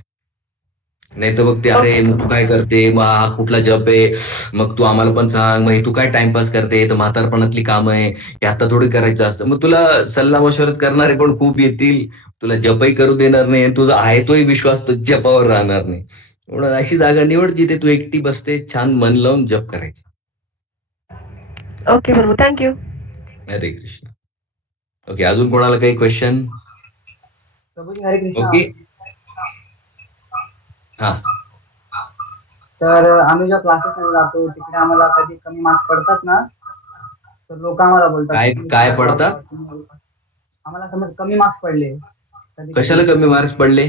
नाही तर मग ते अरे मग तू काय करते, मग हा कुठला जप आहे, मग तू आम्हाला पण सांग, मग तू काय टाइमपास करते, तर म्हातारपणातली कामं आहे, हे आता थोडी करायचं असतं. मग तुला सल्ला मशवरत करणारे पण खूप येतील, तुला जपही करू देणार नाही, आणि तुझा आहे तोही विश्वास तो जपावर राहणार नाही. म्हणून अशी जागा निवड जिथे तू एकटी बसते, छान मन लावून जप करायचे. ओके प्रभू, थँक्यू. हरे कृष्ण. ओके, अजून कोणाला काही क्वेश्चन? प्रभूजी हरे कृष्णा. ओके, हा. तर आम्ही ज्या क्लासेसमध्ये जातो तिकडे आम्हाला कधी कमी मार्क्स पडतात ना, तर लोक आम्हाला बोलतात काय की काय पडतात? आम्हाला समज कमी मार्क्स पडले, कशाला कमी मार्क्स पडले?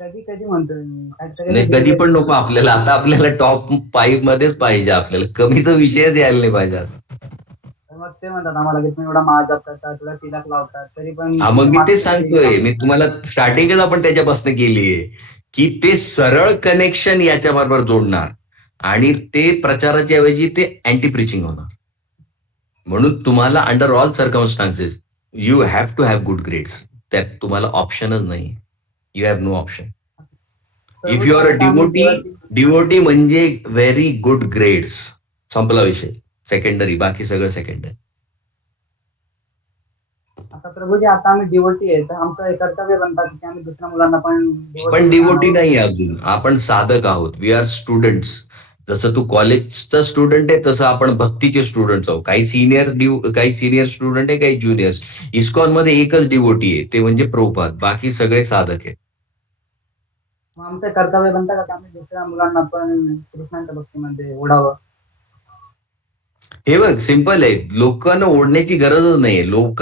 कधी कधी म्हणतोय मी नाही, कधी पण नको आपल्याला. आता आपल्याला टॉप 5 मध्येच पाहिजे. आपल्याला कमीचा विषयच यायला नाही पाहिजे आता. तर मग ते म्हणतात आम्हाला की तुम्ही एवढा महाजप करतात, तुला तिलक लावतात, तरी पण हा, मग मी तेच सांगतोय, मी तुम्हाला स्टार्टिंगच आपण त्याच्यापासून केलीये की ते सरळ कनेक्शन याच्या बरोबर जोडणार, आणि ते प्रचाराच्या ऐवजी ते अँटी प्रिचिंग होणार. म्हणून तुम्हाला under all circumstances you have to have good grades. त्यात तुम्हाला ऑप्शनच नाही. You have no option. If you are a devotee म्हणजे व्हेरी गुड ग्रेड्स, संपला विषय. सेकंडरी, बाकी सगळं सेकंडरी. आता प्रभूजी आता आम्ही डिवोटी आहे, तर आमचं हे कर्तव्य बनतात की आम्ही दुसऱ्या मुलांना पण डिवोटी नाही अजून, आपण साधक आहोत. We are students. जसं तू कॉलेजचा स्टुडंट आहे, तसं आपण भक्तीचे स्टुडंट आहोत. काही सिनियर स्टुडंट आहे, काही ज्युनियर्स. इस्कॉन मध्ये एकच डिवोटी आहे, ते म्हणजे प्रभुपाद. बाकी सगळे साधक आहेत. आमचं कर्तव्य बनतं का आम्ही दुसऱ्या मुलांना पण कृष्णांच्या भक्तीमध्ये ओढावं? हे बघ, सिंपल आहे. लोकांना ओढण्याची गरजच नाहीये. लोक